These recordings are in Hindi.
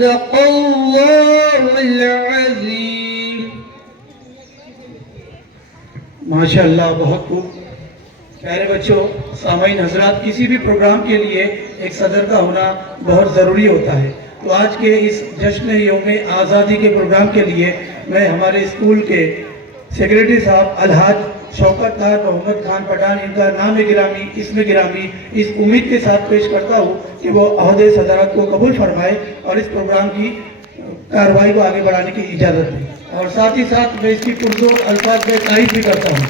सदक़ल्लाहुल अज़ीम। माशाअल्लाह, बहुत खूब। प्यारे बच्चों, सामाईन हजरात, किसी भी प्रोग्राम के लिए एक सदर का होना बहुत ज़रूरी होता है। तो आज के इस जश्न यौम आज़ादी के प्रोग्राम के लिए मैं हमारे स्कूल के सेक्रेटरी साहब अलहाज शौकत खान मोहम्मद खान पठान, इनका नाम गिरामी इसमें गिरामी इस उम्मीद के साथ पेश करता हूँ कि वो अहदे सदारत को कबूल फरमाए और इस प्रोग्राम की कार्रवाई को आगे बढ़ाने की इजाज़त दें। और साथ ही साथ मैं इसकी पुरजोर अल्फाज में तारीफ भी करता हूँ।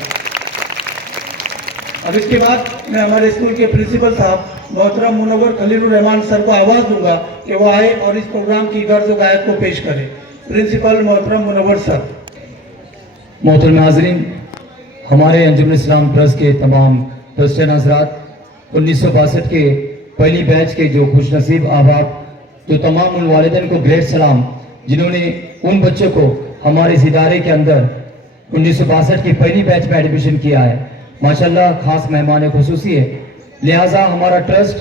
अब इसके बाद मैं हमारे स्कूल के प्रिंसिपल साहब मोहतरम मुनव्वर खलीलुर रहमान सर को आवाज़ दूंगा कि वो आए और इस प्रोग्राम की गर्ज गायक को पेश करें। प्रिंसिपल मोहतरम मुनव्वर सर। मोहतरम नाज़रीन, हमारे अंजुमन इस्लाम ट्रस्ट के तमाम ट्रस्टन हज़रात, 1962 के पहली बैच के जो खुशनसीब अहबाब, तो तमाम उन वालिदैन को ग्रेट सलाम जिन्होंने उन बच्चों को हमारे इस इदारे के अंदर 1962 की पहली बैच में एडमिशन किया है। माशाल्लाह, खास मेहमान खुसूसी है। लिहाजा हमारा ट्रस्ट,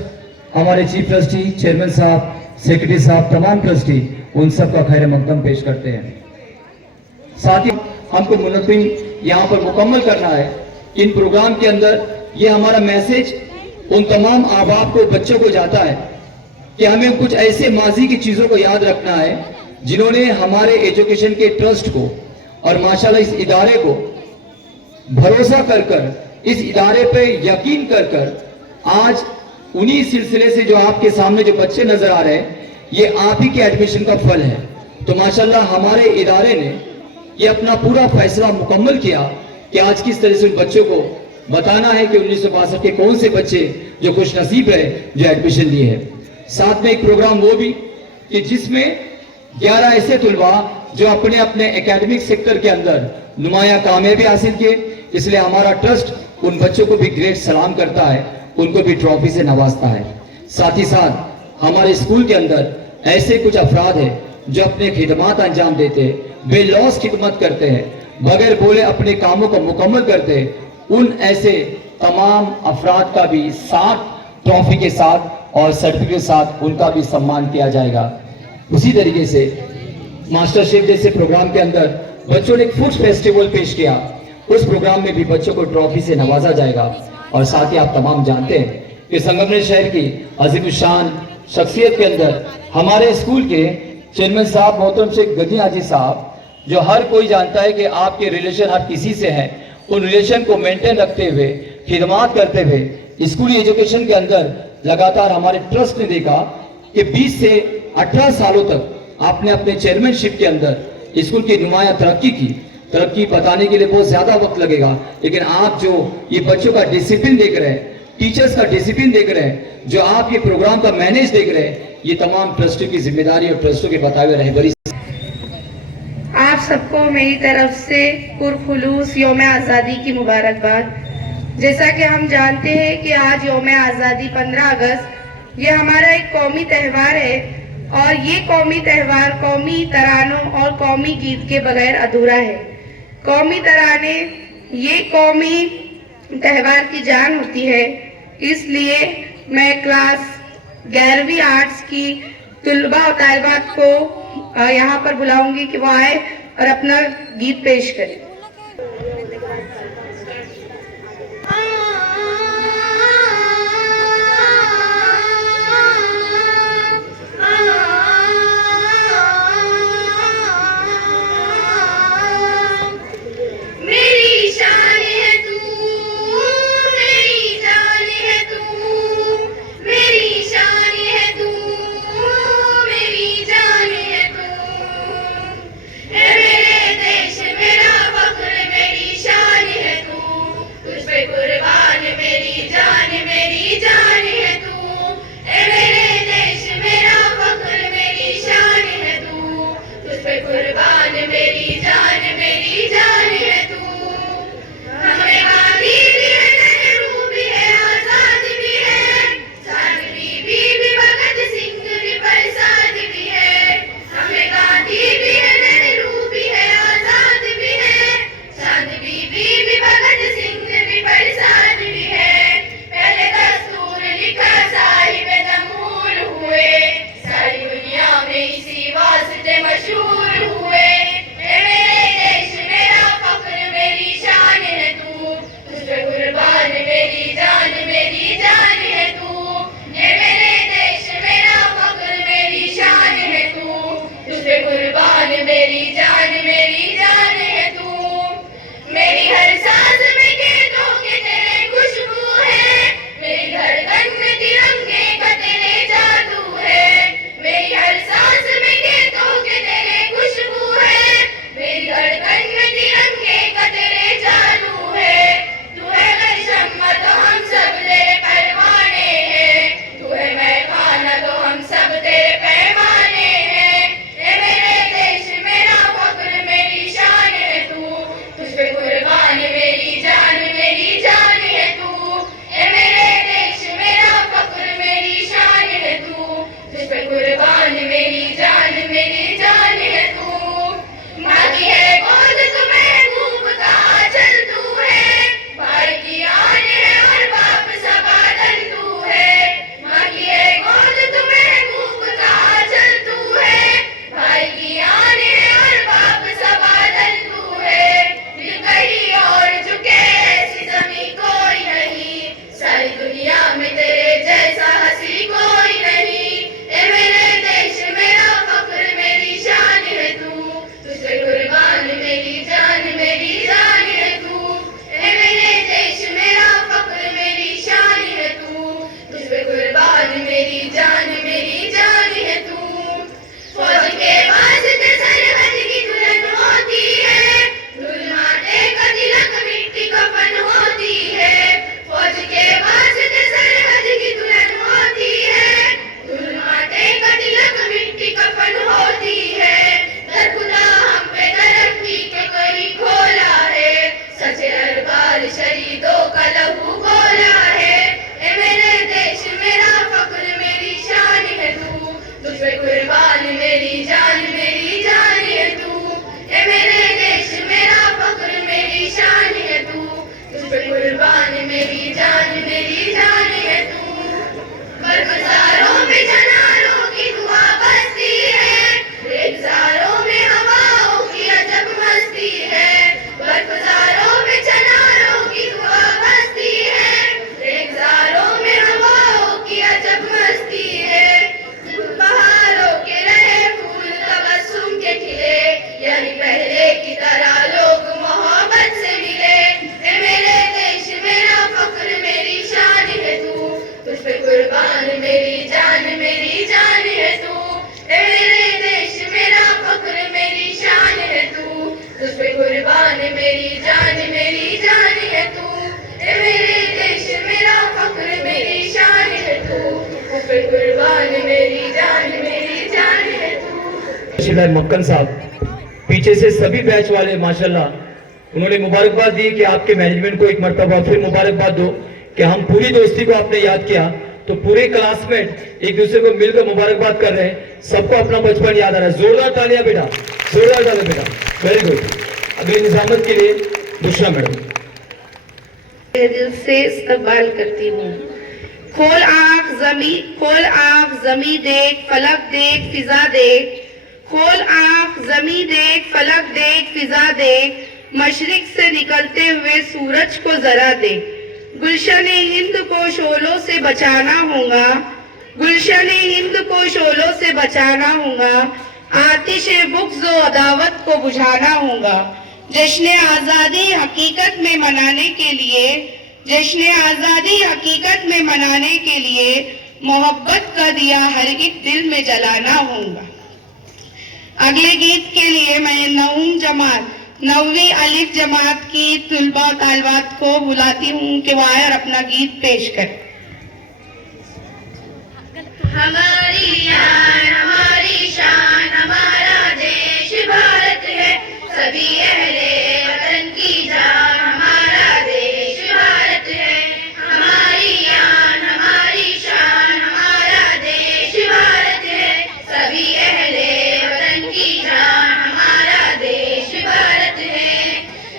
हमारे चीफ ट्रस्टी, चेयरमैन साहब, सेक्रेटरी साहब, तमाम ट्रस्टी, उन सब का खैर मकदम पेश करते हैं। साथ ही हमको मुनज़्ज़िम यहाँ पर मुकम्मल करना है। इन प्रोग्राम के अंदर ये हमारा मैसेज उन तमाम अहबाब को, बच्चों को जाता है कि हमें कुछ ऐसे माजी की चीज़ों को याद रखना है जिन्होंने हमारे एजुकेशन के ट्रस्ट को और माशाल्लाह इस इदारे को भरोसा कर कर, इस इदारे पे यकीन कर कर आज उन्हीं सिलसिले से जो आपके सामने जो बच्चे नजर आ रहे हैं, ये आप ही के एडमिशन का फल है। तो माशाल्लाह हमारे इदारे ने ये अपना पूरा फैसला मुकम्मल किया कि आज किस तरह से उन बच्चों को बताना है कि 1962 के कौन से बच्चे जो खुश नसीब है जो एडमिशन लिए हैं। साथ में एक प्रोग्राम वो भी कि जिसमें 11 ऐसे तुलबा जो अपने अपने एकेडमिक सेक्टर के अंदर नुमाया कामयाबी हासिल किए, इसलिए हमारा ट्रस्ट उन बच्चों को भी ग्रेट सलाम करता है, उनको भी ट्रॉफी से नवाजता है। साथ ही साथ हमारे स्कूल के अंदर ऐसे कुछ अफराद हैं जो अपने खिदमात अंजाम देते हैं, बेलौस खिदमत करते हैं, बगैर बोले अपने कामों को मुकम्मल करते हैं। उन ऐसे तमाम अफराद का भी साथ ट्रॉफी के साथ और सर्टिफिकेट के साथ उनका भी सम्मान किया जाएगा। उसी तरीके से मास्टर शेफ जैसे प्रोग्राम के अंदर बच्चों ने एक फूड फेस्टिवल पेश किया, उस प्रोग्राम में भी बच्चों को ट्रॉफी से नवाजा जाएगा। और साथ ही आप तमाम जानते हैं कि संगमनेर शहर की अजीम शान शख्सियत के अंदर हमारे स्कूल के चेयरमैन साहब मोहतरम शेख गनी हाजी साहब, जो हर कोई जानता है कि आपके रिलेशन हर किसी से हैं, उन रिलेशन को मेंटेन रखते हुए, खिदमात करते हुए स्कूली एजुकेशन के अंदर लगातार हमारे ट्रस्ट ने देखा कि 20 से 18 सालों तक आपने अपने चेयरमैनशिप के अंदर स्कूल की नुमाया तरक्की की। तरक्की बताने के लिए बहुत ज्यादा वक्त लगेगा, लेकिन आप जो ये बच्चों का डिसिप्लिन देख रहे हैं, टीचर्स का डिसिप्लिन देख रहे हैं, जो आप ये प्रोग्राम का मैनेज देख रहे हैं, ये तमाम ट्रस्टों की जिम्मेदारी और ट्रस्टों के बताए हुए रहबरी। आप सबको मेरी तरफ से पुरखुलूस यौम आज़ादी की मुबारकबाद। जैसा कि हम जानते हैं कि आज यौम आज़ादी 15 अगस्त ये हमारा एक कौमी त्यौहार है और ये कौमी त्यौहार कौमी तरानों और कौमी गीत के बगैर अधूरा है। कौमी तराने ये कौमी त्यौहार की जान होती है। इसलिए मैं क्लास 11वीं आर्ट्स की तुलबा और तालिबात को यहाँ पर बुलाऊंगी कि वो आए और अपना गीत पेश करें। मेरे देश मेरा मेरी जान है तू, ये मेरे देश मेरा फख्र मेरी शान है तू, तुझ पे कुर्बान मेरी जान है तू, मेरी हर सांस में गीतों के तेरे खुशबू है, मेरी धड़कन में तिरंगे का तेरे जादू है, मेरी हर सांस में गीतों के तेरे खुशबू है, मेरी धड़कन में तिरंगे का तेरे जादू है, तू है शम्मा तो हम सब तेरे परवाने हैं, तू है मैखाना तो हम सब तेरे पैमाने हैं, ये मेरे देश मेरा फख्र मेरी शान है तू, तुझ पे कुर्बान मेरी जान है तू, ये मेरे देश मेरा फख्र मेरी शान है तू, तुझ पे कुर्बान मेरी जान है तू, माँ की है गोद तुम्हें महबूब का आंचल तू है, भाई की आन है और बाप सा बादल तू है, माँ की है गोद तुम्हें महबूब का आंचल तू है, भाई की आन है और बाप सा बादल तू है, दिल कहीं और झुके ऐसी जमी कोई नहीं, सारी दुनिया में तेरे जैसा हंसी कोई नहीं, ए मेरे देश मेरा फख्र मेरी शान है तू, तुझे कुर्बान मेरी जान है तू, ए मेरे देश मेरा फख्र मेरी शान है तू, तुझे कुर्बान मेरी जान है तू, फौज के वास्ते सरहद की दुल्हन होती है, धूल माटे का तिलक मिट्टी कफन होती है, फौज के वास्ते सरहद की दुल्हन होती है, धूल माटे का तिलक मिट्टी कफन होती है, दर खुदा हम पे तरक्की के कोई खोला है, सच्चे दरबार शहीदों का लहू बोला है, ए मेरे देश मेरा फख्र मेरी शान है तू, तुझ पे कुर्बान मेरी जान है तू, ए मेरे देश मेरा फख्र मेरी शान है तू, तुझ पे कुर्बान मेरी जान है तू, बरगुजारों में जनारों की दुआ बसती है, रेगजारों में हवाओं की अजब मस्ती है, बरगुजारों में जनारों की दुआ बसती है, रेगजारों में हवाओं की अजब मस्ती है, बहारों के रहे फूल तबस्सुम के खिले, यानी पहले की तरह लोग मोहब्बत से मिले, ए मेरे देश मेरा फख्र मेरी शान है तू, तुझ पे कुर्बान मेरी जान है तू, ए मेरे देश मेरा फख्र मेरी शान है तू, तुझ पे कुर्बान मेरी जान है तू, ए मेरे देश मेरा फख्र मेरी शान है तू, तुझ पे कुर्बान मेरी जान है तू। शिलाय मक्कन साहब पीछे से सभी बैच वाले माशाल्लाह उन्होंने मुबारकबाद दी कि आपके मैनेजमेंट को एक मर्तबा फिर मुबारकबाद दो कि हम पूरी दोस्ती को आपने याद किया, तो पूरे क्लासमेट एक दूसरे को मिलकर मुबारकबाद कर रहे हैं, सबको अपना बचपन याद आ रहा है, जोरदार तालियां बेटा, जोरदार तालियां बेटा, वेरी गुड। अगली निजामत के लिए बुशरा मैडम। दिल से इस्तकबाल करती हूँ। खोल आँख जमी देख, फलक देख, फिजा देख, खोल आँख जमी देख, फलक देख, फिजा देख, मशरिक से निकलते हुए सूरज को जरा देख, गुलशन हिंद को शोलों से बचाना होगा, गुलशन हिंद को शोलों से बचाना होगा, आतिश बुग़्ज़ व अदावत को बुझाना होगा, जश्न आज़ादी हकीकत में मनाने के लिए, जश्न आज़ादी हकीकत में मनाने के लिए मोहब्बत का दिया हर एक दिल में जलाना होगा। अगले गीत के लिए मैं नौवीं अलिफ जमात की तुलबा तालबात को बुलाती हूँ कि वह आए और अपना गीत पेश करें। हमारी यार, हमारी शान, हमारा देश भारत है, सभी अहले वतन की जान, हमारा देश भारत है, हमारी यान, हमारी शान, हमारा देश भारत है, सभी अहले वतन की जान, हमारा देश भारत है,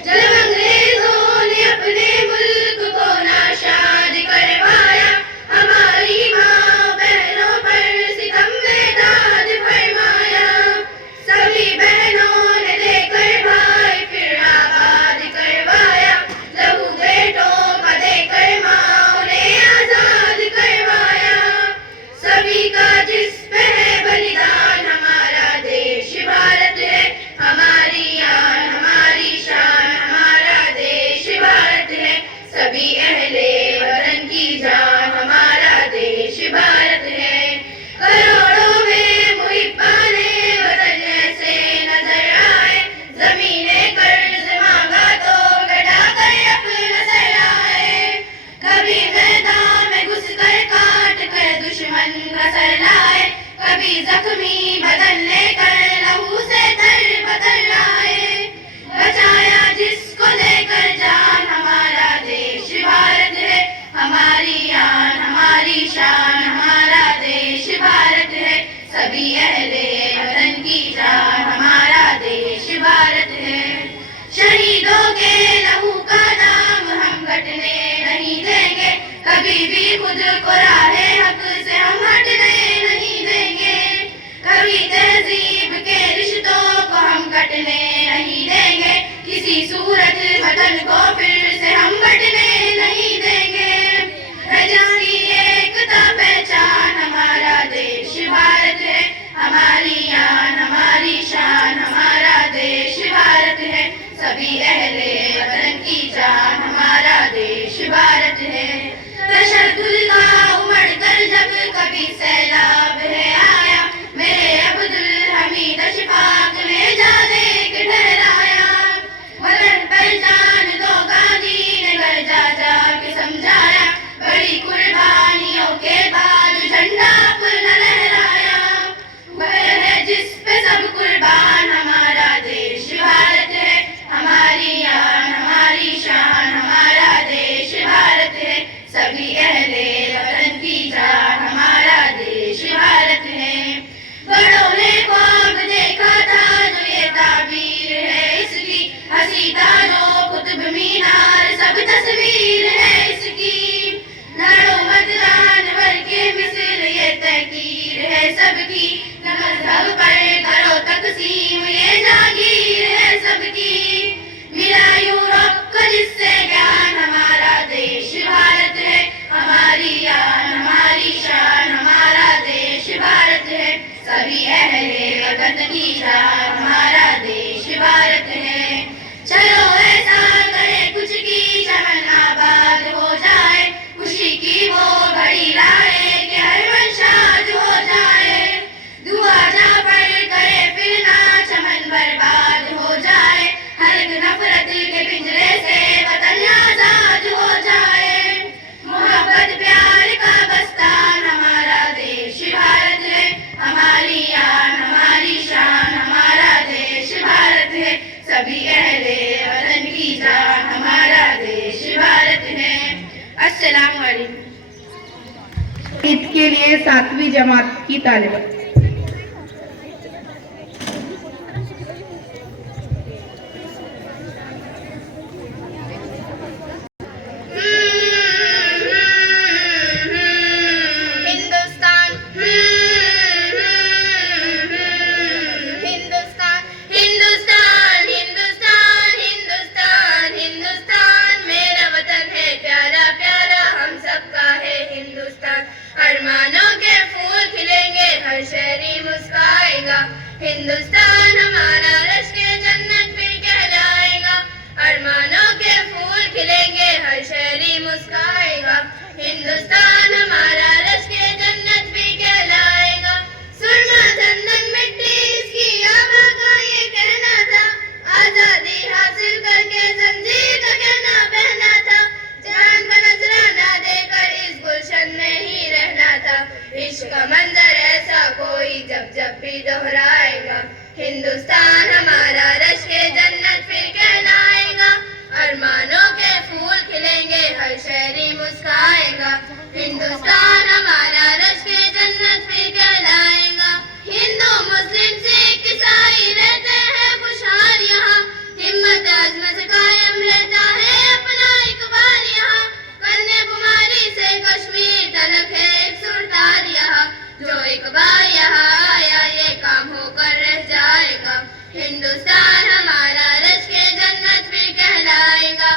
जब अंग्रेजों ने अपने मुल्क को नाशाद करवाया, हमारी माँ बहनों पर सितम में दाद फरमाया, सभी बहनों ने देकर भाई फिर जख्मी बदन लेकर लहू से तर बदल आए, बचाया जिसको देकर जान हमारा देश भारत है, हमारी आन हमारी शान हमारा देश भारत है, सभी अहले वतन की जान हमारा देश भारत है। शहीदों के लहू का दाम हम घटने नहीं देंगे, कभी भी खुद को राहे हक से हम हटने नहीं देंगे, कभी तहजीब के रिश्तों को हम कटने नहीं देंगे, किसी सूरत वतन को फिर से हम बटने नहीं देंगे। जिसकी एकता पहचान हमारा देश भारत है, हमारी आन हमारी शान हमारा देश भारत है, सभी अहले वतन की जान हमारा देश भारत है। तशद्दुद का उमड़ कर जब कभी सैलाब है आया, मेरे अब्दुल हमीद अशफाक ने जा देख ठहराया, वतन पहचान दो गांधी ने घर जा जा के समझाया, बड़ी कुर्बानियों के बाद झंडा अपना लहराया, वह है जिस पे सब कुर्बान हमारा देश भारत है, हमारी आन हमारी शान हमारा देश भारत है, सभी अहले वतन की जान हमारा देश भारत है। बड़ों ने ख्वाब देखा था जो ये ताबीर है इसकी, हंसी ताजो कुतुब मीनार सब तस्वीर है इसकी, लड़ो मत जानवर के मिसल ये तहकीर है सबकी, मजहब पर करो तकसीम ये जागीर है सबकी, मिला यूरोप को जिससे ज्ञान हमारा देश भारत है, हमारी आन हमारी शान हमारा देश भारत है, सभी अहले वतन की जान हमारा देश भारत है। चलो ऐसा करें कुछ की चमन आबाद हो जाए, खुशी की वो घड़ी लाए कि हर मंशाद हो जाए, दुआ जाफर करे फिर ना चमन बर्बाद हो जाए, हर एक नफरत के पिंजरे से वतन आजाद हो जाए, मोहब्बत प्यार का बस्तान हमारा देश भारत है, हमारी आन हमारी शान हमारा देश भारत है, सभी अहले वतन की जान हमारा देश भारत है। अस्सलाम वालेकुम। ईद के लिए 7वीं जमात की तालिबा। हिंदुस्तान हमारा रश के जन्नत फिर कहलाएगा, अरमानों के फूल खिलेंगे हर शहरी मुस्काएगा, हिंदुस्तान हमारा रश के जन्नत फिर कहलाएगा, सुरमा चंदन मिट्टी इसकी आभा का ये कहना था, आजादी हासिल करके जंजीर का कहना पहना था, जान का नजराना देकर इस गुलशन में ही रहना था, इश्क का मंजर ऐसा कोई जब जब भी दोहराएगा, हिंदुस्तान हमारा रश के जन्नत फिर कहलाएगा, अरमानों के फूल खिलेंगे हर शहरी मुस्काएगा, हिंदुस्तान हमारा रश के जन्नत फिर कहलाएगा। हिंदू मुस्लिम सिख ईसाई रहते हैं खुशहाल यहाँ, हिम्मत अज़्म से कायम रहता है अपना इकबाल यहाँ, कन्याकुमारी से कश्मीर तलक है एक सुरताल यहाँ, जो एक बार यहाँ आया ये काम होकर रह जाएगा, हिंदुस्तान हमारा रश के जन्नत फिर कहलाएगा,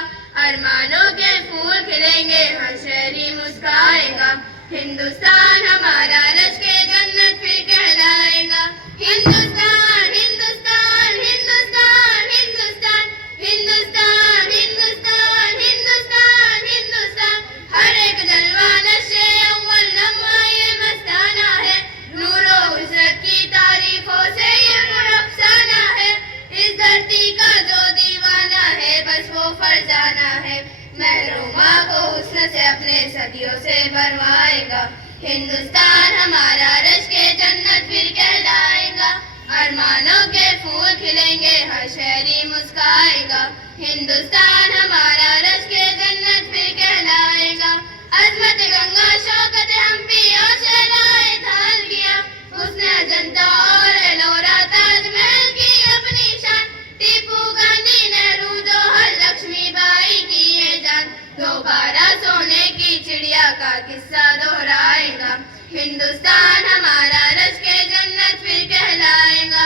अरमानों के फूल खिलेंगे हर शहरी मुस्काएगा, हिंदुस्तान हमारा रश के जन्नत फिर कहलाएगा। हिंदुस्तान हिंदुस्तान हिंदुस्तान हिंदुस्तान हिंदुस्तान हिंदुस्तान हिंदुस्तान हिंदुस्तान, हर एक जलवा नशे अव्वल लम्हा ये मस्ताना है, नूरो हुस्रत की तारीफों से ये मुरफ़्साना है, इस धरती का जो दीवाना है बस वो फरजाना है, महरूमा को हुस्न से अपने सदियों से भरवाएगा, हिंदुस्तान हमारा रश के जन्नत फिर कहलाएगा, अरमानों के फूल खिलेंगे, हर शहरी मुस्काएगा। हिंदुस्तान हमारा रश के जन्नत फिर कहलाएगा, अजमत गंगा शौकत हम्पी और शहनाए थान किया, उसने अजंता और एलोरा ताजमहल की अपनी शान, टीपू गांधी नेहरू जौहर लक्ष्मीबाई की ये जान, दोबारा सोने की चिड़िया का किस्सा दोहराएगा। हिंदुस्तान हमारा रश के जन्नत फिर कहलाएगा,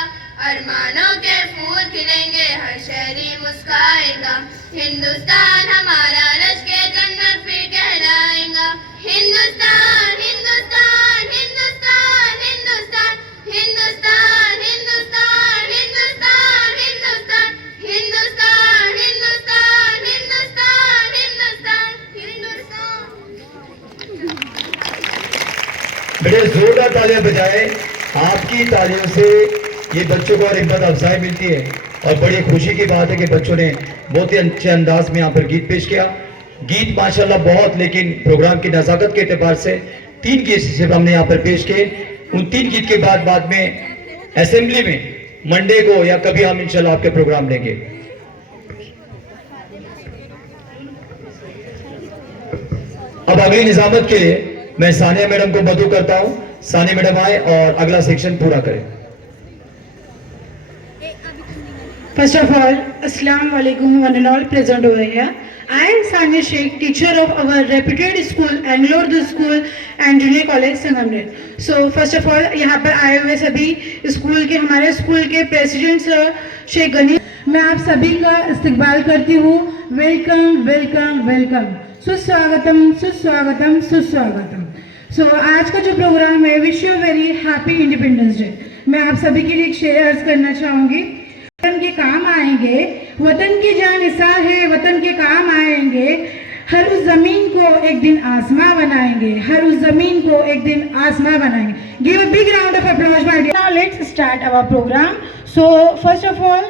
अरमानों के फूल खिलेंगे, हर शहरी मुस्काएगा। हिंदुस्तान हमारा रश के जन्नत फिर कहलाएगा। हिंदुस्तान हिंदुस्तान हिंदुस्तान हिंदुस्तान हिंदुस्तान हिंदुस्तान हिंदुस्तान हिंदुस्तान हिंदुस्तान हिंदुस्तान हिंदुस्तान हिंदुस्तान हिंदुस्तान। बेटे जोरदार तालियां बजाएं। आपकी तालियों से ये बच्चों को और हिम्मत अफजाई मिलती है और बड़ी खुशी की बात है कि बच्चों ने बहुत ही अच्छे अंदाज में यहाँ पर गीत पेश किया। गीत माशाल्लाह बहुत, लेकिन प्रोग्राम की नज़ाकत के एतबार से 3 गीत सिर्फ हमने यहाँ पर पेश किए। उन 3 गीत के बाद में असेंबली में मंडे को या कभी हम इंशाल्लाह आपके प्रोग्राम लेंगे। अब अगली निजामत के लिए मैं सानिया मैडम को मदऊ करता हूँ। सानिया मैडम आए और अगला सेक्शन पूरा करें। First of all, Assalamu alaikum one and all present over here. I am Sania Sheikh, teacher of our reputed school, Anglo Urdu School and Junior College Sangamner. So first of all, यहाँ पर आए हुए सभी स्कूल के हमारे स्कूल के प्रेसिडेंट सर शेख गनी, मैं आप सभी का इस्तकबाल करती हूँ। वेलकम वेलकम वेलकम, सुस्वागतम सुस्वागतम सुस्वागतम। सो आज का जो प्रोग्राम है, wish you very happy independence day. मैं आप सभी के लिए एक शेर अर्ज करना चाहूँगी। वतन के काम आएंगे, वतन की जान निसार है, वतन के काम आएंगे, हर उस जमीन को एक दिन आसमां बनाएंगे, हर उस जमीन को एक दिन आसमां बनाएंगे। Give a big round of applause my dear. Now let's start our programme. So first of all,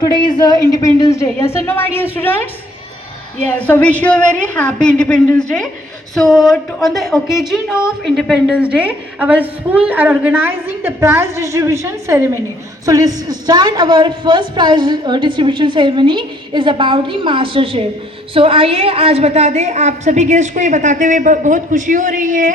today is the Independence Day. Yes और no my dear students? Yes, so wish you a very happy Independence Day. So on the occasion of Independence Day, our school are organizing the prize distribution ceremony. So let's start. Our first prize distribution ceremony is about the master chef. So आइए आज बता दें, आप सभी गेस्ट को ये बताते हुए बहुत खुशी हो रही है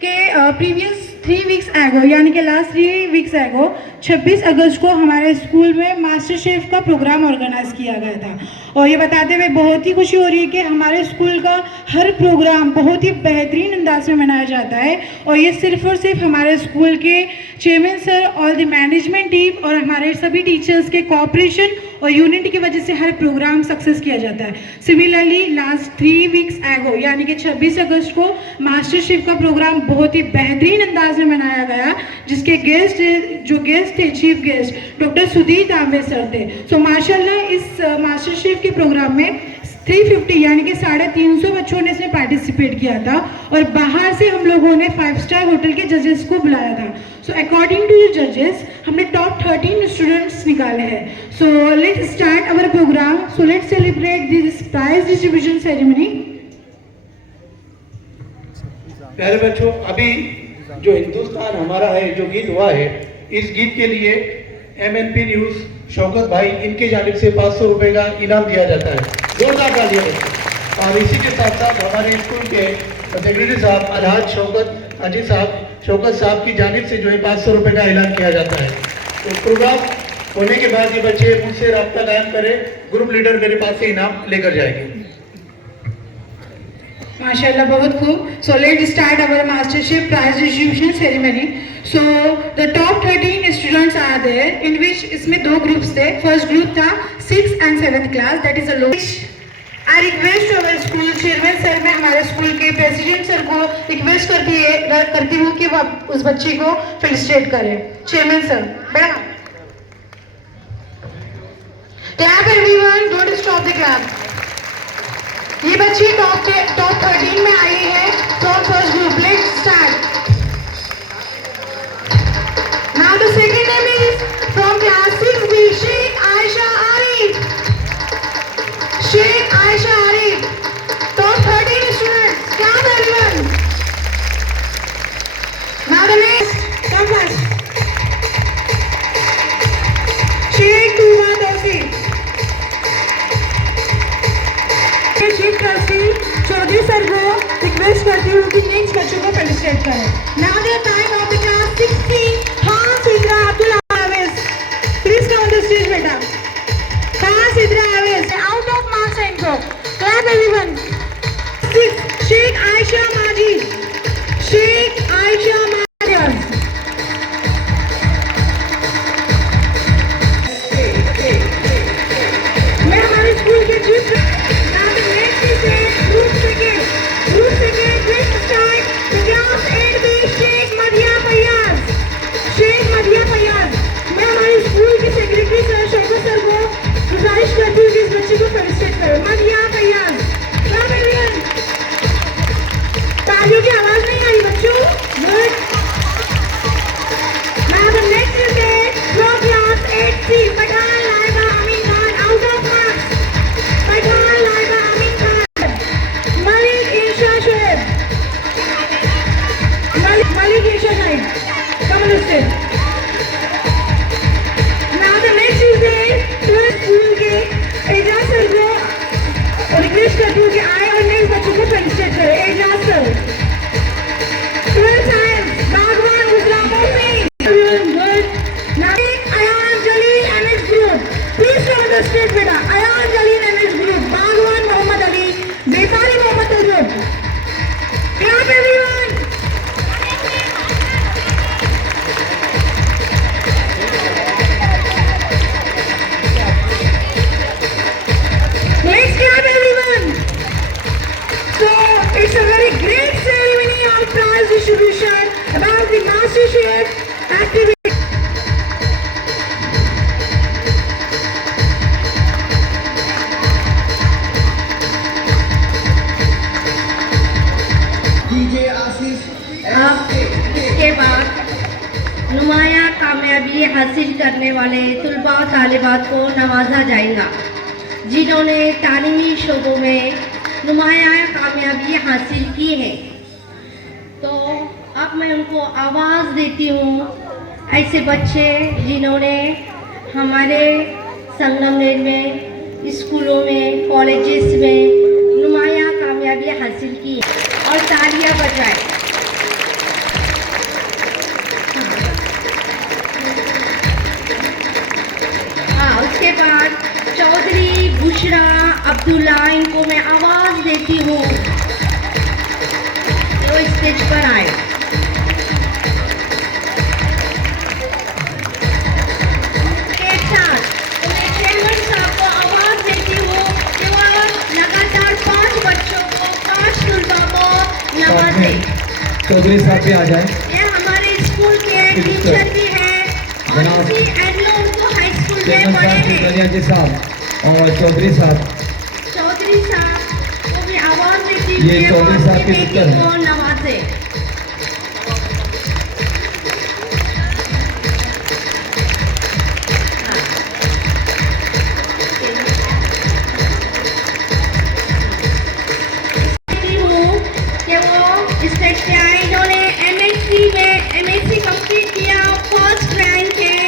कि प्रीवियस 3 वीक्स एगो, यानी कि लास्ट 3 वीक्स एगो 26 अगस्त को हमारे स्कूल में मास्टर शेफ का प्रोग्राम ऑर्गेनाइज किया गया था। और ये बताते हुए बहुत ही खुशी हो रही है कि हमारे स्कूल का हर प्रोग्राम बहुत ही बेहतरीन अंदाज में मनाया जाता है। और ये सिर्फ और सिर्फ हमारे स्कूल के चेयरमैन सर और द मैनेजमेंट टीम और हमारे सभी टीचर्स के कोऑपरेशन और यूनिटी की वजह से हर प्रोग्राम सक्सेस किया जाता है। सिमिलरली लास्ट 3 वीक्स एगो, यानी कि 26 अगस्त को मास्टर शेफ का प्रोग्राम बहुत ही बेहतरीन अंदाज में मनाया गया, जिसके गेस्ट थे chief guest doctor Sudhir Tambe sir थे। सो माशाल्लाह इस मास्टर शेफ के प्रोग्राम में 350 यानी कि 350 बच्चों ने इसमें पार्टिसिपेट किया था और बाहर से हम लोगों ने 5 स्टार होटल के जजेस को बुलाया था। सो अकॉर्डिंग टू द जजेस हमने टॉप 13 स्टूडेंट्स निकाले हैं। So let's start our programme. So let's celebrate this prize distribution ceremony. प्यारे बच्चों, अभी जो हिंदुस्तान हमारा है, जो गीत हुआ है, इस गीत के लिए MNP न्यूज़ शौकत भाई, इनके जानिब से 500 रुपये का इनाम दिया जाता है। जोरदार तालियां बच्चों। और इसी के साथ साथ हमारे स्कूल के सेक्रेटरी साहब अलहाज शौकत हाजी साहब शौकत साहब की जानिब से जो है 500 रुपये का ऐलान किया जाता है। तो प्रोग्राम होने के बाद ये बच्चे मुझसे रब्ता कायम करें, ग्रुप लीडर मेरे पास से इनाम लेकर जाएंगे। माशाल्लाह, बहुत खूब। So let's start our master chef prize distribution ceremony. So the top 13 students are there, in which इसमें 2 ग्रुप्स थे। फर्स्ट ग्रुप था 6th and 7th class, that is a low. I request our school chairman sir, मैं हमारे स्कूल के प्रेसिडेंट सर को रिक्वेस्ट करती हूँ कि वो उस बच्ची को फेलिसिटेट करें। चेयरमैन सर, बैठा। Clap everyone, don't stop the clap. ये बच्ची टॉप 13 में आई है from first group. Let's start. Now the second name is from class 6B, Sheikh Ayesha Arif. Sheikh Ayesha Arif, top 13 students, clap everyone. Stage पर है। Now the time of the class 60, हाँ सिद्रा अब्दुल आवेज, please come on the stage बेटा। हाँ सिद्रा आवेज, out of marks and go. Clap everyone. 6, Sheikh Aisha Majid, Sheikh Aisha Majid. मैं हमारे स्कूल के chief now the next is group second, let's start the class 8B Sheikh Madhya Fayaz, Sheikh Madhya Fayaz। मैं हमारे स्कूल के सेक्रेटरी सर शौकत सर को गुजारिश करती हूँ कि इस बच्चे को फेलिसिटेट करें। मदिया फैयाज, क्लैप एवरीवन। तालियों की आवाज नहीं आ रही बच्चों, good. Now the next is from class 8C Pathan Laiba Amin Khan, out of marks। Pathan Laiba Amin Khan, Malik Isha Shoaib, Malik Isha Shoaib, come on the stage। Now the next is school के एजाज सर को रिक्वेस्ट करती हूँ कि आए और नेक्स्ट बच्चों को फेलिसिटेट करें। एजाज सर, 12th साइंस बागवान Gujarat good. Now Ayan Jalil and his group, please come on the stage बेटा। Ayan Jalil and his group, बागवान Mohammad Ali, बेतारी Mohammad तजुब, clap everyone। Let's clap everyone. So it's a very great ceremony of prize distribution about the mastership activity. अब इसके बाद नुमाया कामयाबी हासिल करने वाले तुलबा और तालिबात को नवाजा जाएगा जिन्होंने तालीमी शोबों में नुमाया कामयाबी हासिल की है। तो अब मैं उनको आवाज़ देती हूँ, ऐसे बच्चे जिन्होंने हमारे संगमनेर में स्कूलों में कॉलेजेस में नुमाया कामयाबी हासिल की है, और तालियां बजाएं। उसके बाद चौधरी बुशरा अब्दुल्ला, इनको मैं आवाज़ देती हूँ तो स्टेज पर आए। एक साथ मैं चेयरमैन साहब को आवाज़ देती हूँ कि वो लगातार 5 बच्चों को 5 तुलबा को नवाजे। चौधरी साहब भी आ जाए। ये हमारे स्कूल के टीचर भी हैं और इसी एंगलो उनको हाई स्कूल में पढ़े हैं। साहब और चौधरी साहब को भी आवाज देती ये चौधरी साहब के पुत्र हैं। को नवाजे। कि वो स्टेज पे आए, इन्होंने एमएससी कंप्लीट किया, फर्स्ट रैंक है,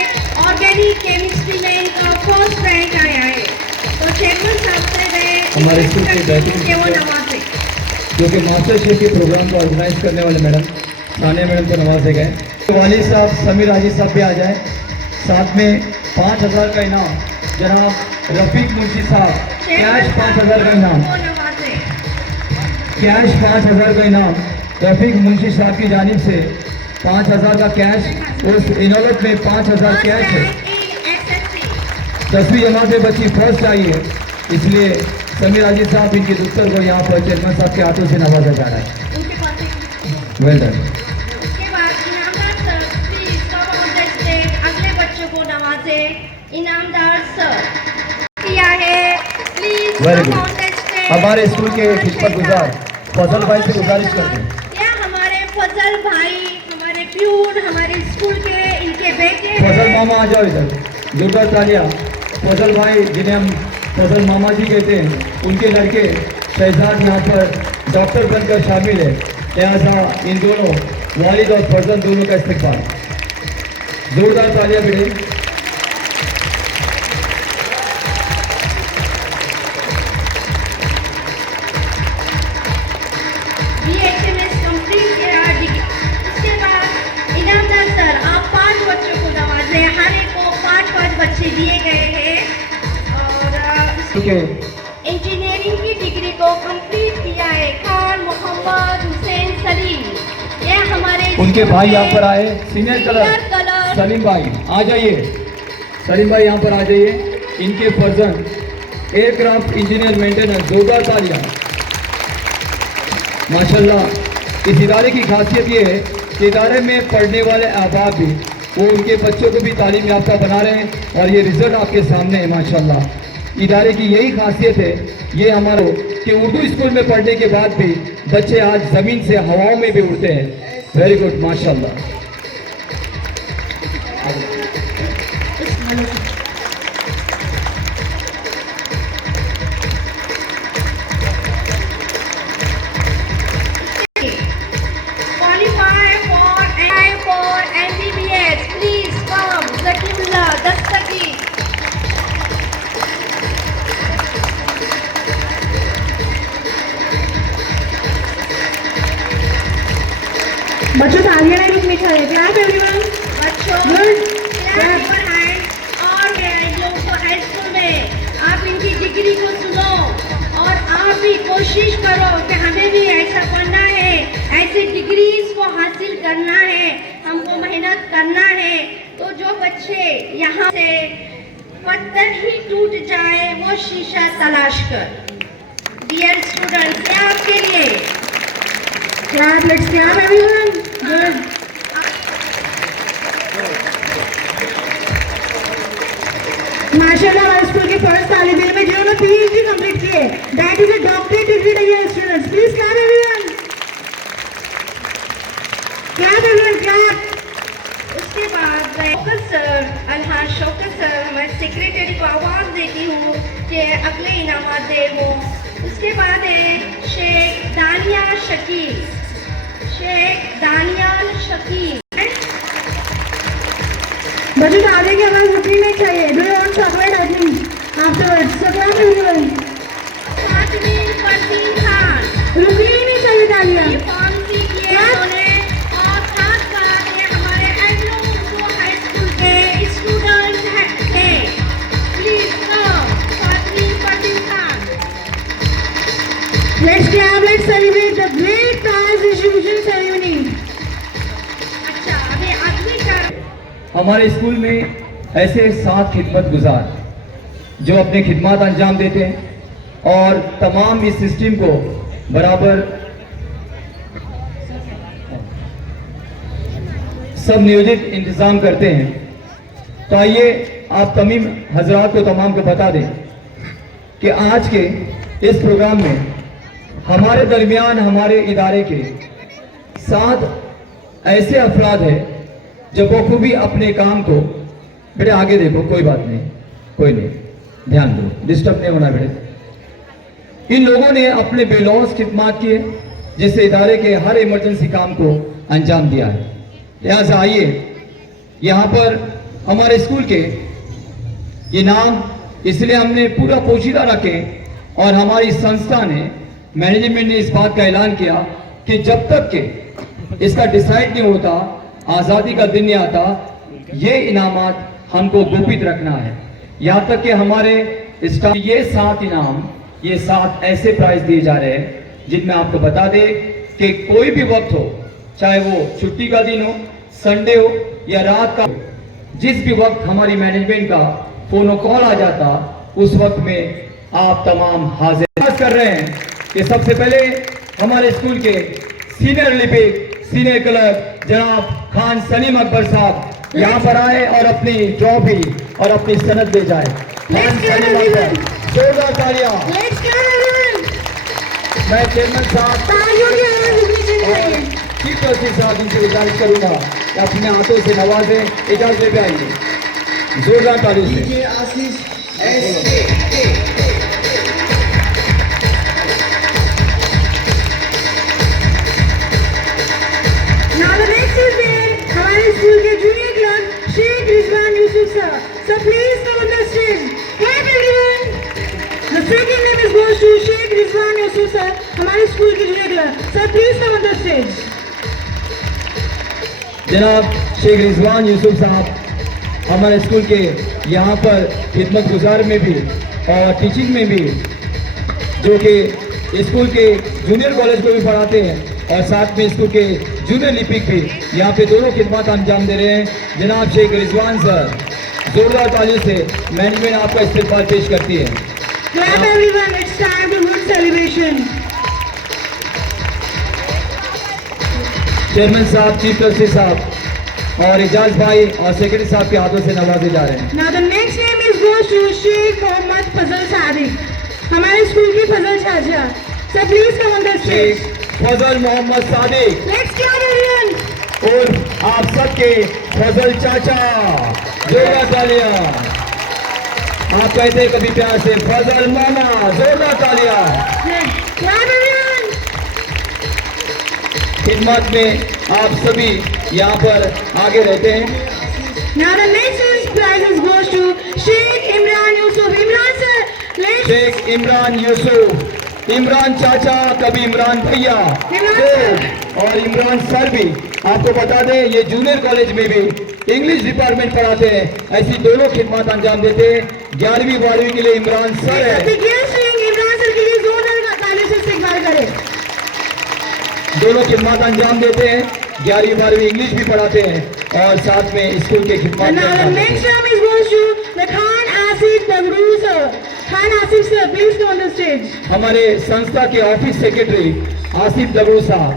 ऑर्गेनिक केमिस्ट्री में इनका फर्स्ट रैंक आया है। तो चेयरमैन साहब से हमारे स्कूल के बेहतरीन वो नवाजे, जो कि मास्टर शेफ के प्रोग्राम को ऑर्गेनाइज करने वाले मैडम सानिया मैडम को नवाजे गए। वाली साहब समीर हाजी साहब भी आ जाए। साथ में 5000 का इनाम जनाब रफीक मुंशी साहब, कैश 5000 का इनाम, कैश 5000 का इनाम रफीक मुंशी साहब की जानिब से 5000 का कैश, उस इनोलट में 5000 कैश है। 10वीं जमात में बच्ची फर्स्ट आई है, इसलिए समीर हाजी साहब इनके दुख्तर को यहाँ पर चेयरमैन साहब के हाथों से नवाजा जा रहा है। Well done. उसके बाद Inamdar sir please come on the stage, अगले बच्चों को नवाजे। इनामदार सर किया है, please very come on good. The stage. हमारे स्कूल के खिदमत गुजार फजल भाई से गुजारिश करते हैं। या हमारे फजल भाई, हमारे प्यून, हमारे स्कूल के इनके बेटे फजल मामा आ जाओ इधर, जोरदार तालियां। फजल भाई जिन्हें हम फजल मामा जी कहते हैं, उनके लड़के शहजाद यहाँ पर डॉक्टर बनकर शामिल है, लिहाजा इन दोनों वालिद और फर्जंद दोनों का इस्तेमाल। जोरदार तालियां बेटे। BHMS कंप्लीट किया, दिए गए हैं और इंजीनियरिंग की डिग्री को कंप्लीट किया है खान मोहम्मद हुसैन सलीम। ये हमारे उनके भाई यहाँ पर आए, सीनियर कलर कलर सलीम भाई आ जाइए। सलीम भाई यहाँ पर आ जाइए। इनके फर्जन एयरक्राफ्ट इंजीनियर मेंटेनेंस, जोरदार तालियां। माशाल्लाह इस इदारे की खासियत ये है कि इदारे में पढ़ने वाले अहबाब भी वो उनके बच्चों को भी तालीम याफ्ता बना रहे हैं और ये रिजल्ट आपके सामने है। माशाल्लाह इदारे की यही खासियत है ये हमारा कि उर्दू स्कूल में पढ़ने के बाद भी बच्चे आज ज़मीन से हवाओं में भी उड़ते हैं। वेरी गुड माशाल्लाह। for MBBS, please come, Zakimullah Dastaki. बच्चों तालियां नहीं रुकनी चाहिए। Clap everyone. बच्चों clap your hands और लोगों को हाई स्कूल में आप इनकी डिग्री को सुनो और आप भी कोशिश करो कि हमें भी ऐसा पढ़ना है, ऐसी डिग्रीज को हासिल करना है, हमको मेहनत करना है। तो जो बच्चे यहाँ से पत्थर ही टूट जाए वो शीशा तलाश कर। डियर स्टूडेंट्स, ये आपके लिए। Clap, let's clap everyone. Good. माशाल्लाह हमारे स्कूल के फर्स्ट तालिब इल्म में जिन्होंने PhD कंप्लीट की है, that is a doctorate degree dear students. Please clap everyone. Clap everyone, clap. उसके बाद शौकत सर, अलहाज शौकत सर, हमारे सेक्रेटरी को आवाज़ देती हूँ कि अगले इनामात दे वो। उसके बाद है शेख दानियाल शकील, शेख दानियाल शकील। बच्चों आगे की आवाज रुकनी नहीं चाहिए। Do you want chocolate I think afterwards? So clap everyone. Fatimeen Parveen Khan, रुकनी ही नहीं चाहिए तालियां। ये फॉर्म की किए उन्होंने और साथ साथ ये हमारे एंग्लो उर्दू हाई स्कूल के स्टूडेंट हैं। Please come Fatimeen Parveen Khan. Let's clap, let's celebrate the great prize distribution ceremony. अच्छा, अभी अगली कर हमारे स्कूल में ऐसे 7 खिदमत गुजार जो अपने खिदमत अंजाम देते हैं और तमाम इस सिस्टम को बराबर सब नियोजित इंतजाम करते हैं। तो आइए आप तमीम हजरात को तमाम को बता दें कि आज के इस प्रोग्राम में हमारे दरमियान हमारे इदारे के 7 ऐसे अफराद हैं जो बखूबी अपने काम को, बेटे आगे देखो, कोई बात नहीं, कोई नहीं, ध्यान दो, डिस्टर्ब नहीं होना बेटे। इन लोगों ने अपने बेलौस खिदमत किए जिससे इदारे के हर इमरजेंसी काम को अंजाम दिया है। लिहाजा आइए यहाँ पर हमारे स्कूल के ये नाम इसलिए हमने पूरा पोशीदा रखे और हमारी संस्था ने, मैनेजमेंट ने इस बात का ऐलान किया कि जब तक के इसका डिसाइड नहीं होता, आज़ादी का दिन नहीं आता, ये इनामात हमको गुपित रखना है। यहाँ तक कि हमारे स्टाफ ये 7 इनाम, ये 7 ऐसे प्राइज दिए जा रहे हैं जिनमें आपको बता दे कि कोई भी वक्त हो, चाहे वो छुट्टी का दिन हो, संडे हो या रात का, जिस भी वक्त हमारी मैनेजमेंट का फोन कॉल आ जाता, उस वक्त में आप तमाम हाजिर कर रहे हैं कि सबसे पहले हमारे स्कूल के सीनियर लिपिक, सीनियर क्लर्क जनाब खान सलीम अकबर साहब यहाँ पर आए और अपनी ट्रॉफी और अपनी सनद दे जाए। खान सलीम अकबर, जोरदार तालियां। Let's clap everyone. मैं चेयरमैन साहब तालियों की आवाज रुकनी चाहिए। चीफ ट्रस्टी साहब इनसे गुजारिश करूंगा कि अपने हाथों से नवाजें, इजाजत दे आइए जोरदार ताली से। हमारे स्कूल के junior clerk Sheikh Rizwan Yusuf sir, so please come on the stage. Clap everyone. The second name is goes to Sheikh Rizwan Yusuf sir, हमारे स्कूल के junior clerk, sir please come on the stage. जनाब शेख रिजवान यूसुफ साहब हमारे स्कूल के यहाँ पर खिदमत गुजार में भी और टीचिंग में भी, जो कि स्कूल के जूनियर कॉलेज को भी पढ़ाते हैं और साथ में स्कूल के जूनियर लिपिक भी यहाँ पे दोनों खिदमत अंजाम दे रहे हैं। जनाब शेख रिजवान सर, जोरदार तालियों से मैनेजमेंट आपका इस्तेमाल पेश करती है। Clap everyone, it's time to good celebration. Chairman साहब, चीफ ट्रस्टी साहब और एजाज भाई और सेक्रेटरी साहब के हाथों से नवाजे जा रहे हैं। Now the next name is goes to Sheikh Mohammad Fazal Sadiq, हमारे स्कूल की फजल चाचा। So please come on the stage. Sheikh Fazal Mohammad Sadiq Let's clap everyone. और आप सबके फजल चाचा, जोरदार तालियां। आप कहते हैं कभी प्यार से फजल मामा, जोरदार तालियां। Clap everyone. खिदमत में आप सभी यहाँ पर आगे रहते हैं। Now the next is prizes goes to Sheikh Imran Yusuf. Imran sir, let's. Sheikh Imran Yusuf, Imran चाचा, कभी इमरान भैया इमरान और इमरान सर भी। आपको बता दें ये जूनियर कॉलेज में भी इंग्लिश डिपार्टमेंट पढ़ाते हैं, ऐसी दोनों खिदमत अंजाम देते हैं। 11वीं 12वीं के लिए इमरान सर है। इमरान सर के लिए जोरदार तालियों से इस्तेमाल करें। दोनों खिदमत अंजाम देते हैं, 11वीं 12वीं इंग्लिश भी पढ़ाते हैं और साथ में स्कूल के खिदमत And now the next name is goes to the Khan Asif Dagru sir. Khan Asif sir, please come on the stage. हमारे संस्था के ऑफिस सेक्रेटरी आसिफ दगरू साहब,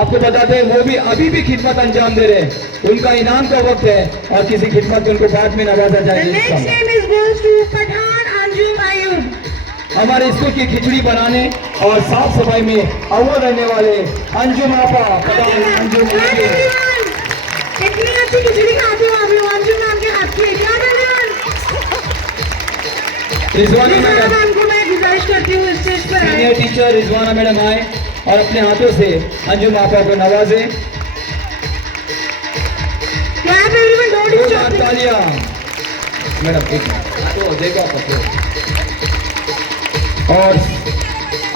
आपको बताते हैं वो भी अभी भी खिदमत अंजाम दे रहे हैं। उनका इनाम का वक्त है और किसी खिदमत में उनको बाद में नवाजा The जाएगा next इंशाअल्लाह। name is goes to Pathan Anjum Ayub. हमारे स्कूल की खिचड़ी बनाने और साफ सफाई में अव्वल रहने वाले अंजुम आपा, पठान अंजुम Clap आगे। everyone. इतनी अच्छी खिचड़ी खाते हो आप लोग अंजुम नाम के हाथ की। Clap everyone. Rizwana Rizwana madam, ma'am को मैं गुजारिश करती हूँ स्टेज पर आए। सीनियर टीचर रिजवाना मैडम आए और अपने हाथों से अंजुम आपा को नवाजे। Clap everyone, don't जोरदार stop. तालियां। मैडम एक तो देखो आप और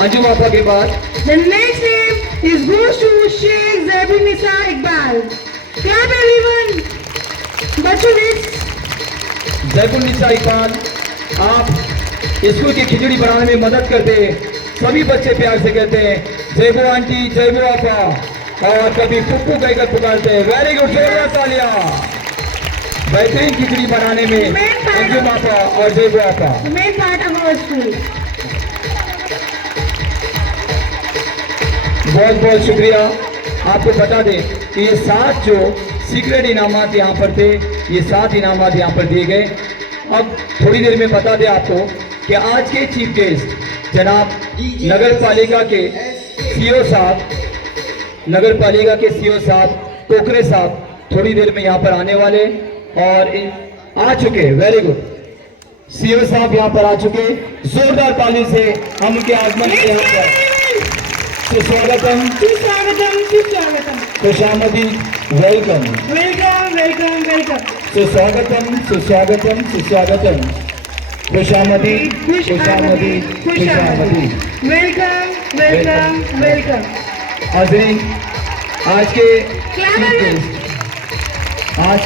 अंजुम आपा के बाद The next name is goes to Sheikh Zaibun Nisa Iqbal. Clap everyone. बच्चों next. जयपुर इकबाल, आप स्कूल की खिचड़ी बनाने में मदद करते हैं। सभी बच्चे प्यार से कहते हैं जयबो आंटी, जयबो आपा और कभी फुप्पू कहकर पुकारते हैं। वेरी गुड, जोरदार तालियां। बेहतरीन खिचड़ी बनाने में अंजुम आपा और जयबो आपा। The main part of our school. बहुत बहुत शुक्रिया। आपको बता दें कि ये 7 जो सीक्रेट इनामात यहाँ पर थे, ये 7 इनामात यहाँ पर दिए गए। अब थोड़ी देर में बता दें आपको कि आज के चीफ गेस्ट जनाब नगर पालिका के सीओ साहब, नगर पालिका के सीओ साहब कोकरे साहब थोड़ी देर में यहाँ पर आने वाले और आ चुके। वेरी गुड, सीओ साहब यहाँ पर आ चुके। जोरदार ताली से हम उनके आगमन के यहाँ पर सुस्वागतम, सुस्वागतम, सुस्वागतम. खुशामदी, वेलकम। Welcome, welcome, welcome. सुस्वागतम, सुस्वागतम, सुस्वागतम, खुशामदी, खुशामदी, खुशामदी। Welcome, welcome, welcome. हाज़रीन, आज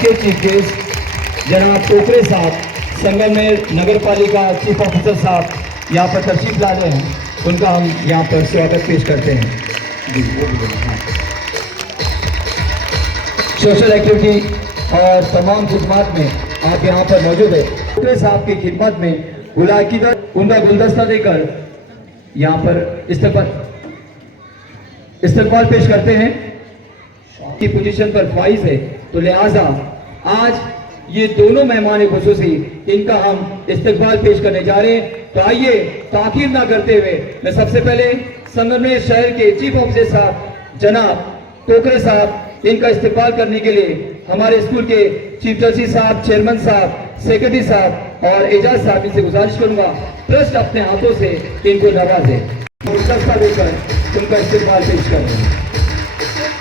के चीफ गेस्ट जनाब कोकरे साहब, संगमनेर नगर पालिका चीफ ऑफिसर साहब यहाँ पर तशरीफ ला रहे हैं। उनका हम यहाँ पर स्वागत पेश करते हैं। सोशल एक्टिविटी और तमाम खिदमत में आप यहाँ पर मौजूद है। कोकरे साहब की खिदमत में उनका गुलदस्ता देकर यहाँ पर इस्तकबाल पेश करते हैं। की पोजीशन पर फाइज है, तो लिहाजा आज ये दोनों मेहमान खुसूसी इनका हम इस्तकबाल पेश करने जा रहे हैं। तो आइए ताखीर ना करते हुए मैं सबसे पहले संगमनेर शहर के चीफ ऑफिसर साहब जनाब कोकरे साहब इनका इस्तकबाल करने के लिए हमारे स्कूल के चीफ ट्रस्टी साहब, चेयरमैन साहब, सेक्रेटरी साहब और एजाज साहब इनसे गुजारिश करूंगा ट्रस्ट अपने हाथों से इनको नवाजे, गुलदस्ता देकर उनका इस्तकबाल पेश कर रहे हैं।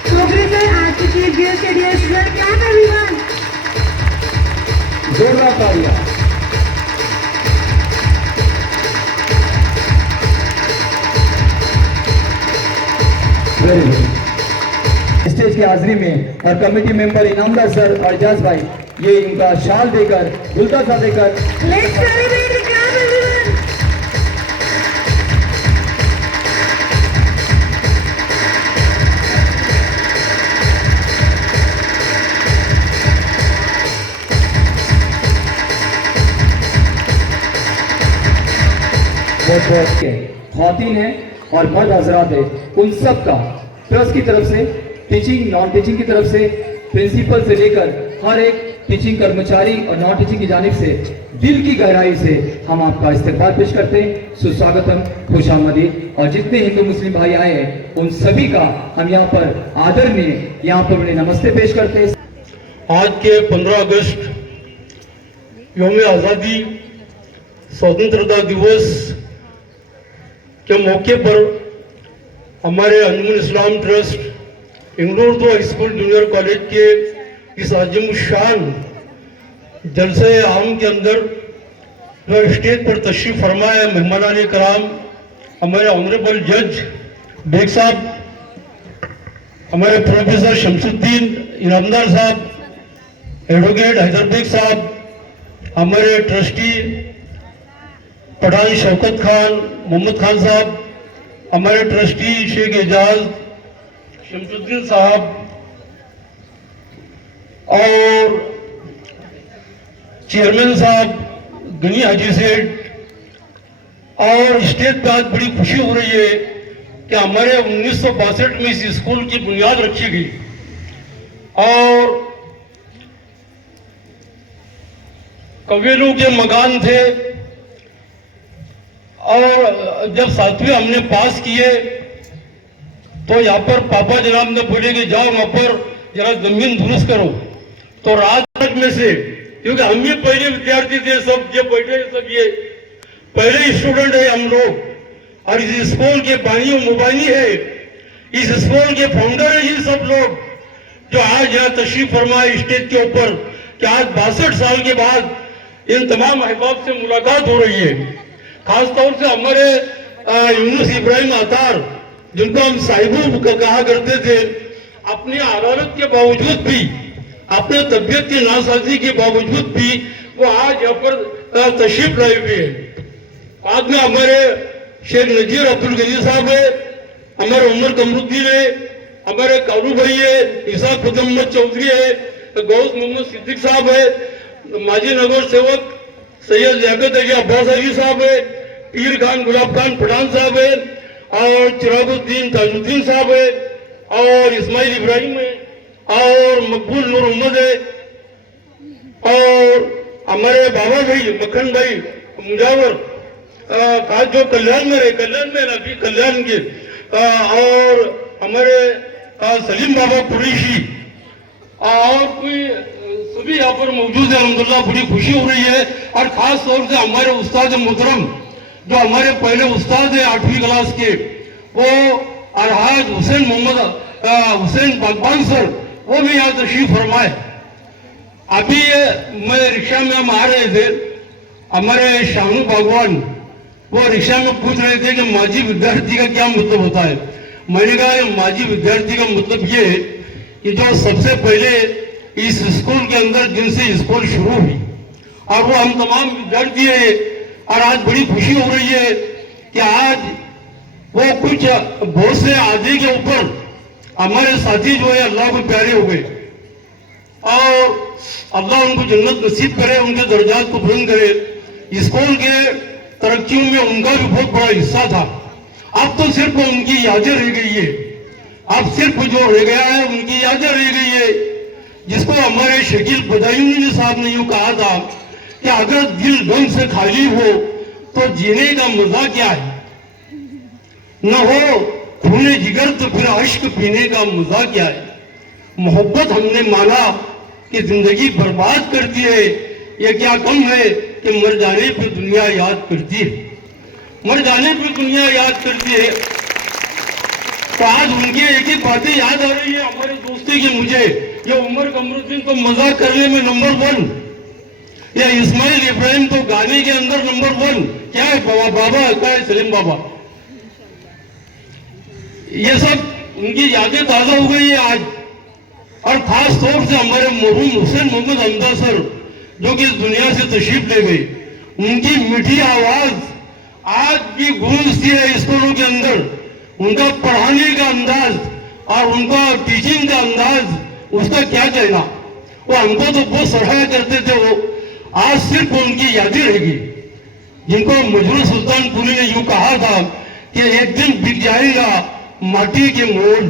कोकरे सर, आज के चीफ गेस्ट के लिए स्टूडेंट clap everyone. जोरदार तालियां। स्टेज की हाजिरी में और कमेटी मेंबर इनामदार सर और एजाज भाई ये इनका शाल देकर, गुलदस्ता देकर Let's celebrate the clap everyone. बहुत बहुत के ख्वातीन हैं और मर्द हजरात है, उन सब का ट्रस्ट की तरफ से, टीचिंग नॉन टीचिंग की तरफ से, प्रिंसिपल से लेकर हर एक टीचिंग कर्मचारी और नॉन टीचिंग की जानिब से दिल की गहराई से हम आपका इस्तकबाल पेश करते हैं, सुस्वागतम, खुशामदीद। और जितने हिंदू मुस्लिम भाई आए हैं उन सभी का हम यहाँ पर आदर में यहाँ पर उन्हें नमस्ते पेश करते हैं। आज के 15 अगस्त यौम आज़ादी स्वतंत्रता दिवस के मौके पर हमारे अंजुमन इस्लाम ट्रस्ट इंग्लोर हाई स्कूल जूनियर कॉलेज के इस आजिम शान जलसे आम के अंदर जो स्टेज पर तशरीफ फरमाए मेहमानान कराम, हमारे ऑनरेबल जज बेग साहब, हमारे प्रोफेसर शमसुद्दीन इनामदार साहब, एडवोकेट हैदर बेग साहब, हमारे ट्रस्टी पठान शौकत खान, मोहम्मद खान साहब, हमारे ट्रस्टी शेख एजाज शमसुद्दीन साहब और चेयरमैन साहब गनी हाजी सेठ। और स्टेज पे आज बड़ी खुशी हो रही है कि हमारे 1962 में इस स्कूल की बुनियाद रखी गई और कबीलों के मकान थे और जब 7वीं हमने पास किए तो यहाँ पर पापा जनाब ने बोले कि जाओ वहां पर जरा जमीन दुरुस्त करो। तो रात में से, क्योंकि हम ही पहले विद्यार्थी थे, सब ये बैठे सब ये पहले स्टूडेंट है हम लोग, और इस स्कूल के बानी और मुबानी है, इस स्कूल के फाउंडर है ये सब लोग जो आज यहाँ तशरीफ फरमाए स्टेज के ऊपर कि आज 62 साल के बाद इन तमाम अहबाब से मुलाकात हो रही है। खासतौर से हमारे यूनुस इब्राहिम अतार, जिनको हम साहिबू कहा करते थे, अपनी हरारत के बावजूद भी, अपने तबियत की नासाजी के बावजूद भी वो आज यहाँ पर तशरीफ लाए हुए हैं। बाद में हमारे शेख नजीर अब्दुल गनी साहब है, हमारे उमर कमरुद्दीन है, हमारे कालू भाई है, इसाक खुदम्मद चौधरी है, गौस मोहम्मद सिद्दीक साहब है, माजी नगर सेवक सैयद लियाकत अली अब्बास अली साहब है, पीर खान गुलाब खान पठान साहब है और चिरागुद्दीन ताजुद्दीन साहब है और इस्माइल इब्राहिम है और मकबूल नूर मोहम्मद है और हमारे बाबा भाई मक्खन भाई मुजावर खास जो कल्याण में रहे, कल्याण में अभी कल्याण के, और हमारे सलीम बाबा कुरैशी और कोई सभी यहाँ पर मौजूद है। अल्हम्दुलिल्लाह बड़ी खुशी हो रही है। और खास तौर से हमारे उस्ताद मुहतरम जो हमारे पहले उस्ताद है 8वीं क्लास के, वो अलहाज हुसैन मोहम्मद हुसैन बागबान सर, वो भी यहाँ तशरीफ फरमाए। अभी मैं रिक्शा में हम आ रहे थे, हमारे शानू बागवान वो रिक्शा में पूछ रहे थे कि माजी विद्यार्थी का क्या मतलब होता है। मैंने कहा माजी विद्यार्थी का मतलब ये है कि जो सबसे पहले इस स्कूल के अंदर जिनसे स्कूल शुरू हुई और वो हम तमाम विद्यार्थी है। और आज बड़ी खुशी हो रही है कि आज वो कुछ बहुत से आदि के ऊपर हमारे साथी जो है अल्लाह को प्यारे हो गए और अल्लाह उनको जन्नत नसीब करे, उनके दर्जात को बुलंद करे। स्कूल के तरक्कियों में उनका भी बहुत बड़ा हिस्सा था। अब तो सिर्फ उनकी यादें रह गई है, अब सिर्फ जो रह गया है उनकी यादें रह गई है, जिसको हमारे शकील बदायूनी साहब ने यूं कहा था कि अगर दिल गम से खाली हो तो जीने का मजा क्या है, न हो खूने जिगर तो फिर अश्क पीने का मजा क्या है। मोहब्बत हमने माना कि जिंदगी बर्बाद करती है, ये क्या कम है कि मर जाने पर दुनिया याद करती है, मर जाने पर दुनिया याद करती है। तो आज उनकी एक एक बातें याद आ रही है हमारे दोस्ती की। मुझे ये उमर कमरुद्दीन तो मजाक करने में नंबर 1, या इस्माइल इब्राहिम तो गाने के अंदर नंबर 1। क्या है बाबा क्या है सलीम बाबा, ये सब उनकी यादें ताजा हो गई है आज। और खास तौर से हमारे मरहूम हुसैन मोहम्मद हमदा सर जो कि इस दुनिया से तशरीफ ले गए, उनकी मीठी आवाज आज भी गूंजती है स्कूलों के अंदर। उनका पढ़ाने का अंदाज और उनका टीचिंग का अंदाज, उसका क्या कहना। वो हमको तो बहुत सराहा करते थे। वो आज सिर्फ उनकी यादें रहेगी, जिनको मजरूर सुल्तानपुरी ने यूं कहा था कि एक दिन बिक जाएगा माटी के मोल,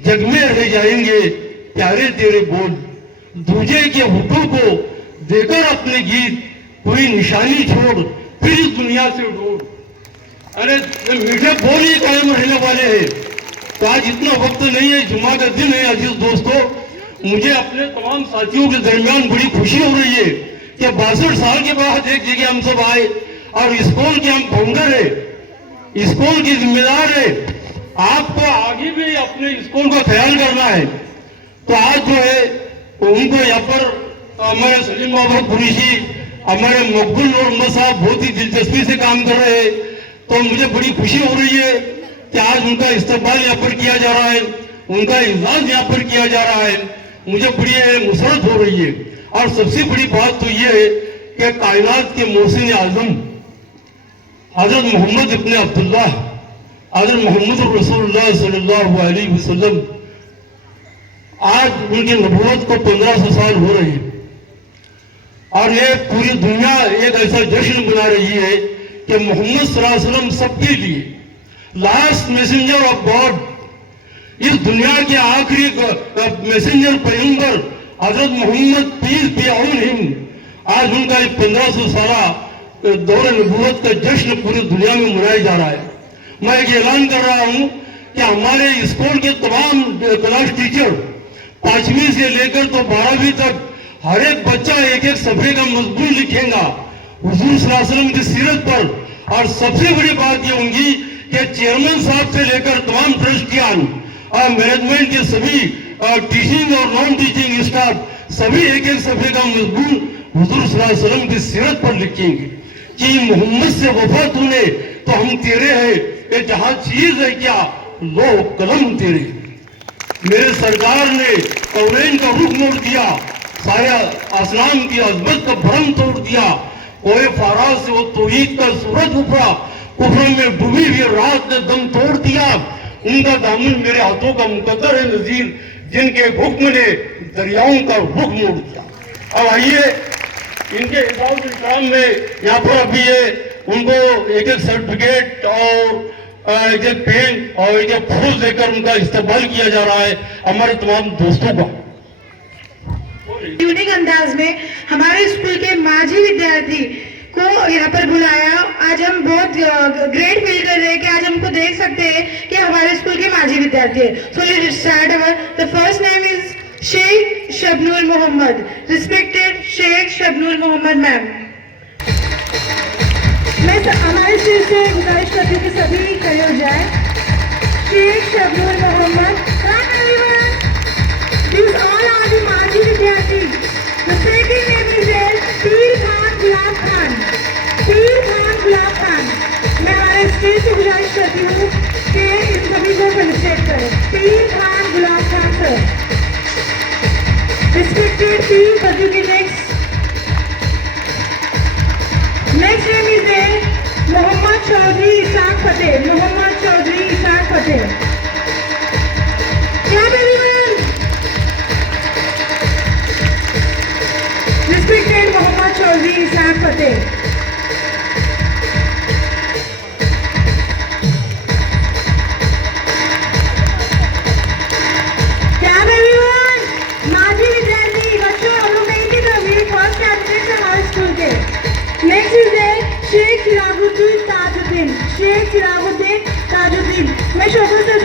जग में रह जाएंगे प्यारे तेरे बोल, दूजे के हुक्म को देकर अपने गीत कोई निशानी छोड़ फिर इस दुनिया से उड़। अरे मीठे बोल ही कायम रहने वाले हैं। तो आज इतना वक्त नहीं है, जुमा का दिन है। अजीज दोस्तों, मुझे अपने तमाम साथियों के दरमियान बड़ी खुशी हो रही है कि 62 साल के बाद एक जगह हम सब आए और स्कूल के हम फाउंडर है, स्कूल की जिम्मेदार है। आपको आगे भी अपने स्कूल का ख्याल करना है। तो आज जो है उनको यहाँ पर हमारे सलीम बाबा कुरैशी, हमारे मकबूल नूर साहब बहुत ही दिलचस्पी से काम कर रहे हैं। तो मुझे बड़ी खुशी हो रही है कि आज उनका इस्तेमाल यहाँ पर किया जा रहा है, उनका इजाज यहाँ पर किया जा रहा है। मुझे बड़ी मुसरत हो रही है। और सबसे बड़ी बात तो ये है कि कायनात के मोहसिन आजम हजरत मोहम्मद इब्न अब्दुल्लाह, हजरत मोहम्मद रसूलुल्लाह सल्लल्लाहु अलैहि वसल्लम, आज उनकी नबूवत को 1500 साल हो रहे हैं। और ये पूरी दुनिया एक ऐसा जश्न मना रही है कि मोहम्मद सल्लल्लाहु अलैहि वसल्लम सबके लिए लास्ट मैसेंजर ऑफ गॉड, इस दुनिया के आखिरी मैसेंजर पैगंबर हजरत Muhammad peace be on him, आज उनका 1500 साल दौर नबूवत का जश्न पूरी दुनिया में मनाया जा रहा है। मैं एक ऐलान कर रहा हूं कि हमारे स्कूल के तमाम क्लास टीचर 5वीं से लेकर तो 12वीं तक हर एक बच्चा एक एक सफे का मजमून लिखेगा हुजूर सल्लल्लाहु अलैहि वसल्लम की सीरत पर। और सबसे बड़ी बात ये होगी कि चेयरमैन साहब से लेकर तमाम ट्रस्टियान और मैनेजमेंट के सभी टीचिंग और नॉन टीचिंग स्टाफ सभी एक एक सफे का मजमून हुजूर सल्लल्लाहु अलैहि वसल्लम की सीरत पर लिखेंगे कि मोहम्मद से वफा तूने तो हम तेरे हैं, ये जहां चीज है क्या लो कलम तेरे। मेरे सरकार ने कौरैन का रुख मोड़ दिया, साया आसमान की अजमत का भरम तोड़ दिया, कोई फाराज से वो तौहीद का सूरज उभरा, कुफर में डूबी हुई रात ने दम तोड़ दिया। उनका दामन मेरे हाथों का मुकद्दर है नजीर, जिनके हुक्म ने दरियाओं का रुख मोड़ दिया। अब आइए इनके इस्लाम में यहाँ पर अभी ये उनको एक एक सर्टिफिकेट और एक एक पेन और एक एक फूल देकर उनका इस्तेमाल किया जा रहा है हमारे तमाम दोस्तों का। यूनिक अंदाज में हमारे स्कूल के माजी विद्यार्थी को यहाँ पर बुलाया। आज हम बहुत ग्रेट फील कर रहे हैं कि आज हमको देख सकते हैं कि हमारे स्कूल के माजी विद्यार्थी है। So let's start our the first name is Shaikh Shabnoor Mohammed, respected Shaikh Shabnoor Mohammed ma'am. मैं हमारे स्टेज से गुजारिश करती हूँ कि सभी खड़े हो जाए। Sheikh Shabnoor Mohammad, these all are the माजी विद्यार्थी। The second name is पीर खान गुलाब खान, पीर खान गुलाब खान। मैं हमारे स्टेज से गुजारिश करती हूँ कि इन सभी को फेलिसिटेट करें। पीर खान गुलाब खान सर, रिस्पेक्टेड पीर बजू के next name is Mohammed Chaudhary Isaq Fateh, Mohammed Chaudhary Isaq Fateh. क्या एवरीवन, रिस्पेक्टेड मोहम्मद चौधरी इसाक फतेह। क्या एवरीवन, माजी विद्यार्थी बच्चों हम लोग नहीं थे कभी, फर्स्ट कैंडिडेट हमारे स्कूल के। Next is Shaikh Chiraguddin Tajuddin, Shaikh Chiraguddin Tajuddin. मैं शोभा सर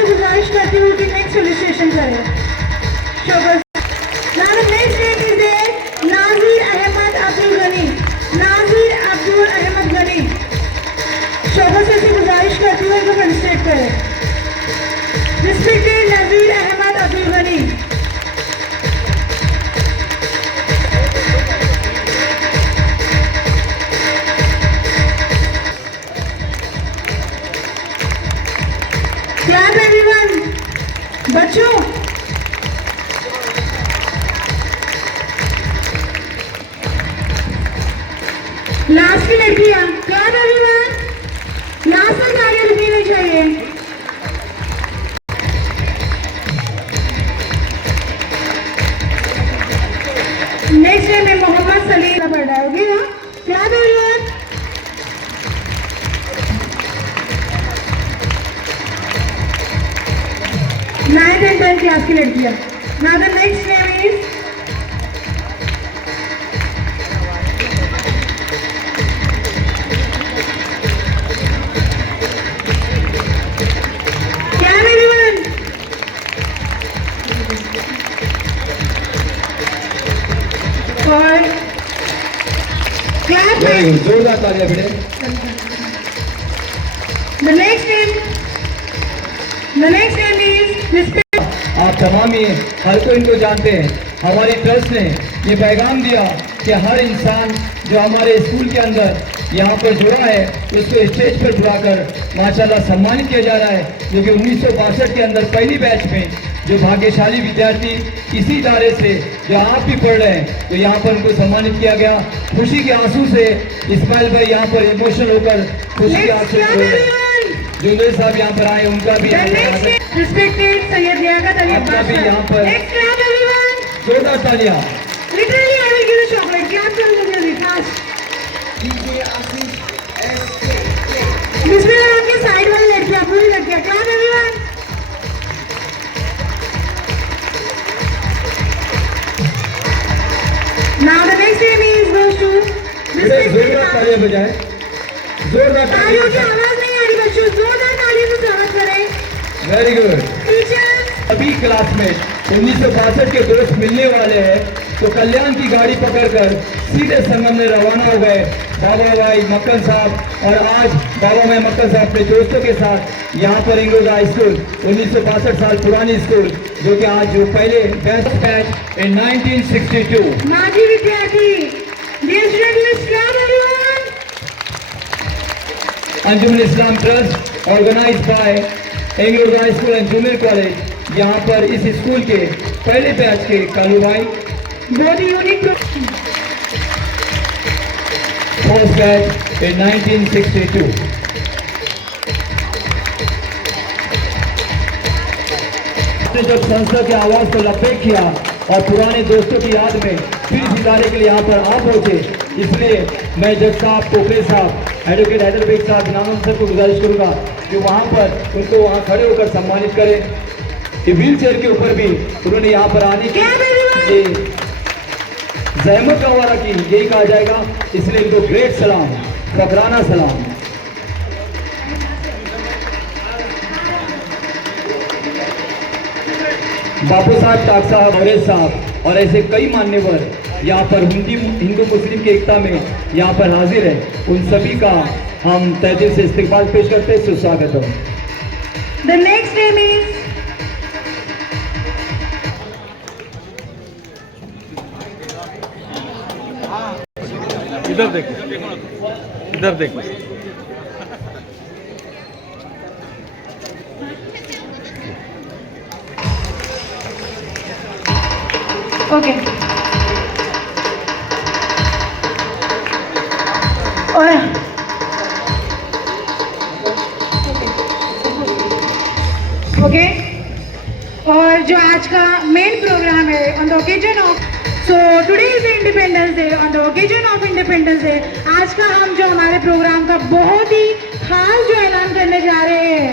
लास्ट की लड़कियां, क्लैप एवरीवन। लास्ट तक आगे रुकनी नहीं चाहिए। नेक्स्ट डे में मोहम्मद सलीम पढ़ रहा होगी ना, clap everyone. Ninth and 10th class की लड़कियां। Now the next name is और क्लास में जोरदार तालियां बेटे। The next name is respect. आप तमाम ही हर कोई इनको जानते हैं। हमारी ट्रस्ट ने ये पैगाम दिया कि हर इंसान जो हमारे स्कूल के अंदर यहाँ पर जुड़ा है उसको स्टेज पर बुलाकर माशाल्लाह सम्मानित किया जा रहा है, जो कि 1962 के अंदर पहली बैच में जो भाग्यशाली विद्यार्थी इसी इदारे से जो आप भी पढ़ रहे हैं, तो यहाँ पर उनको सम्मानित किया गया। खुशी के आंसू से इस्माइल भाई यहाँ पर इमोशनल होकर खुशी के आंसू जूनियर साहब यहाँ पर आए, उनका भी रिस्पेक्टेड सैयद लियाकत अली आपका भी यहाँ पर जोरदार तालियां। Literally I will give a chocolate. Clap कर लो फास्ट। बिस्मिल्लाह। आपके साइड वाली लड़कियां, पूरी लड़कियां, clap everyone. Now the next name is goes to जोरदार तालियां बजाएं, जोरदार तालियों की आवाज नहीं आ रही बच्चों, जोरदार तालियों से स्वागत करें। Very good. टीचर्स सभी क्लासमेट 1962 के दोस्त मिलने वाले हैं, तो कल्याण की गाड़ी पकड़कर सीधे संगम में रवाना हो गए बाबा भाई मक्कन साहब। और आज बाबा भाई मक्कन साहब अपने दोस्तों के साथ यहाँ पर इंग्लिश हाई स्कूल 1962 साल पुरानी स्कूल, जो कि आज जो पहले बेस्ट बैच इन 1962 माजी विद्यार्थी dear students, clap everyone. Anjuman Islam trust organized by English high school and junior college, यहाँ पर इस स्कूल के पहले बैच के कालू भाई बहुत यूनिक फर्स्ट बैच इन 1962। जब संसद की आवाज को लपेट किया और पुराने दोस्तों की याद में फिर इस इदारे के लिए यहाँ पर आ पहुंचे, इसलिए मैं जज साहब, पोखरे साहब, एडवोकेट हैदर बेग साहब, इनाम सर को गुजारिश करूंगा कि वहाँ पर उनको वहाँ खड़े होकर सम्मानित करें। कि व्हील चेयर के ऊपर भी उन्होंने यहाँ पर आने की ये जहमत का वारा की, यही कहा जाएगा, इसलिए इनको ग्रेट सलाम, फकराना सलाम। बापू साहब, टाक साहब, नरेश साहब और ऐसे कई मान्यवर यहाँ पर हिंदू मुस्लिम की एकता में यहाँ पर हाजिर है। उन सभी का हम तहे दिल से इस्तकबाल पेश करते हैं, सुस्वागत हो। द नेक्स्ट नेम इज इधर देखो, इधर देखो। ओके। और ओके, और जो आज का मेन प्रोग्राम है on the occasion of today is independence day, on the occasion of independence day, आज का हम जो हमारे प्रोग्राम का बहुत ही खास जो ऐलान करने जा रहे हैं,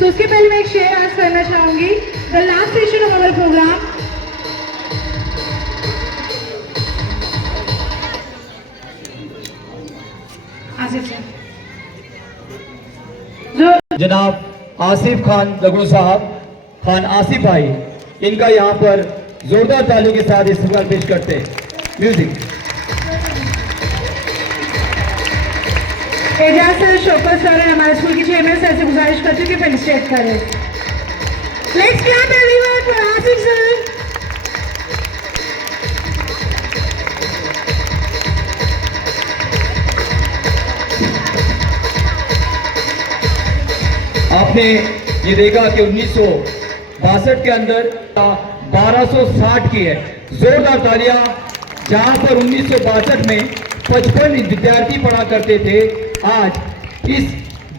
तो उसके पहले मैं एक शेर आज करना चाहूंगी। The last session of our programme जनाब आसिफ खान लगू साहब, खान आसिफ भाई, इनका यहाँ पर जोरदार तालियों के साथ इस्तकबाल पेश करते हैं। Music. Ejaz sir, Shaukat sir है हमारे स्कूल की चेयरमैन सर से गुजारिश करती हूँ कि फेलिसिटेट करें। Let's clap everyone for Asif sir. आपने ये देखा कि 1962 के अंदर 1260 की है, जोरदार तालियां। जहां पर 1962 में 55 विद्यार्थी पढ़ा करते थे, आज इस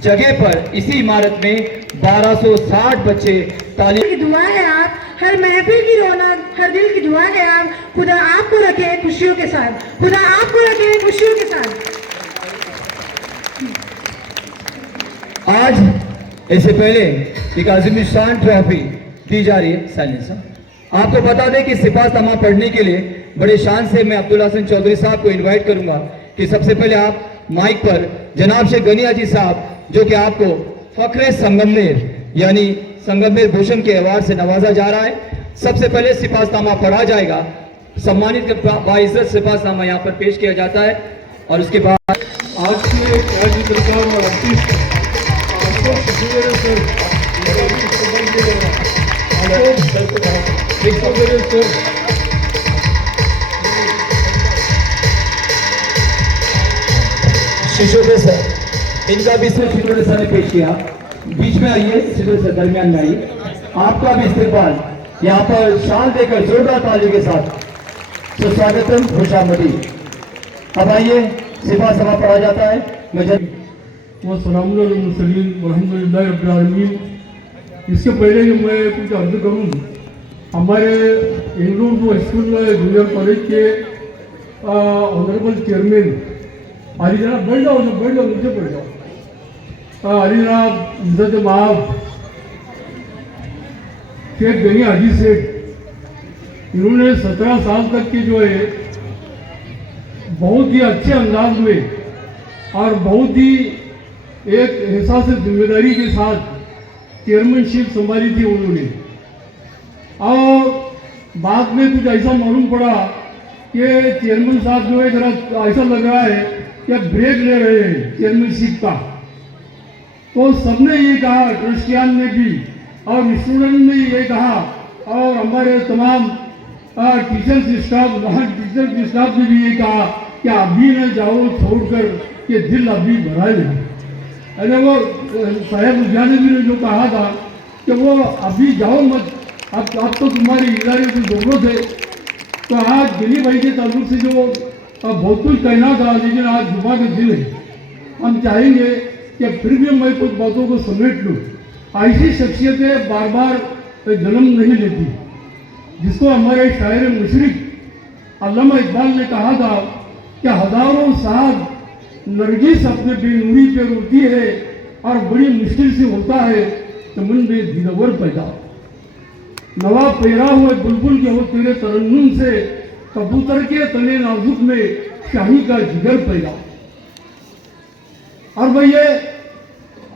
जगह पर इसी इमारत में 1260 बच्चे तालीम की दुआ है आप, हर महफिल की रौनक, हर दिल की दुआ है आप। खुदा आपको रखे खुशियों के साथ, खुदा आपको रखे खुशियों के साथ। आज इससे पहले एक आज़मी शान ट्रॉफी दी जा रही है। साइलेंस। आपको बता दें कि सिपाही तमा पढ़ने के लिए बड़े शान से मैं अब्दुल हसन चौधरी साहब को इनवाइट करूंगा कि सबसे पहले आप माइक पर जनाब शेख गनी हाजी साहब, जो कि आपको फखरे संगमनेर यानी संगमनेर भूषण के अवार्ड से नवाजा जा रहा है। सबसे पहले सिपाहीनामा पढ़ा जाएगा, सम्मानित बाइज्जत सिपाहीनामा यहाँ पर पेश किया जाता है और उसके बाद आज के राज्य सरकार और आर्टिस्ट शिशोदे सर, इनका भी सिर्फ शिशोदे सर ने पेश किया। बीच में आइए शिशोदे सर, दरमियान में आइए। आपका भी इस्तेमाल यहाँ पर शाल देकर जोरदार ताली के साथ सुस्वागतम, खुशामदी। अब आइए सिपा सभा पढ़ा जाता है। इससे पहले कि मैं कुछ अर्ज करूँ, हमारे इंग्लूर स्कूल जूनियर कॉलेज के ऑनरेबल चेयरमैन अली जनाब, बैठ जाओ नीचे बैठ जाओ। अली जनाब इज्जत माफ शेख गनी हाजी सेठ, इन्होंने 17 साल तक के जो है बहुत ही अच्छे अंदाज में और बहुत ही एक एहसास जिम्मेदारी के साथ चेयरमैनशिप संभाली थी उन्होंने। और बाद में कुछ ऐसा मालूम पड़ा कि चेयरमैन साहब जो है जरा ऐसा लग रहा है कि ब्रेक ले रहे हैं चेयरमैनशिप का। तो सबने ये कहा, ट्रस्टियान ने भी और स्टूडेंट ने ये कहा और हमारे तमाम टीचर्स स्टाफ ने भी ये कहा कि अभी न जाओ छोड़कर, कि दिल अभी भरा नहीं। अरे वो साहेब उद्यान ने जो कहा था कि वो अभी जाओ मत, अब तो तुम्हारी इदारे की जरूरत है। तो आज दिल्ली भाई के ताल्लुक से जो बहुत कुछ कहना था, लेकिन आज जुमा का दिन है, हम चाहेंगे कि फिर भी मैं कुछ बातों को समेट लूँ। ऐसी शख्सियतें बार बार जन्म नहीं लेती, जिसको हमारे शायर मुशरिक अल्लामा इकबाल ने कहा था कि हजारों साल नरगिस अपने बेनूरी पे रोती है और बड़ी मुश्किल से होता है कि मन में दिलवर पैदा। नवा पैरा हुए बुलबुल के हो तेरे तरन्नुम से, कबूतर के तने नाजुक में शाही का जिगर पैदा। और भाई ये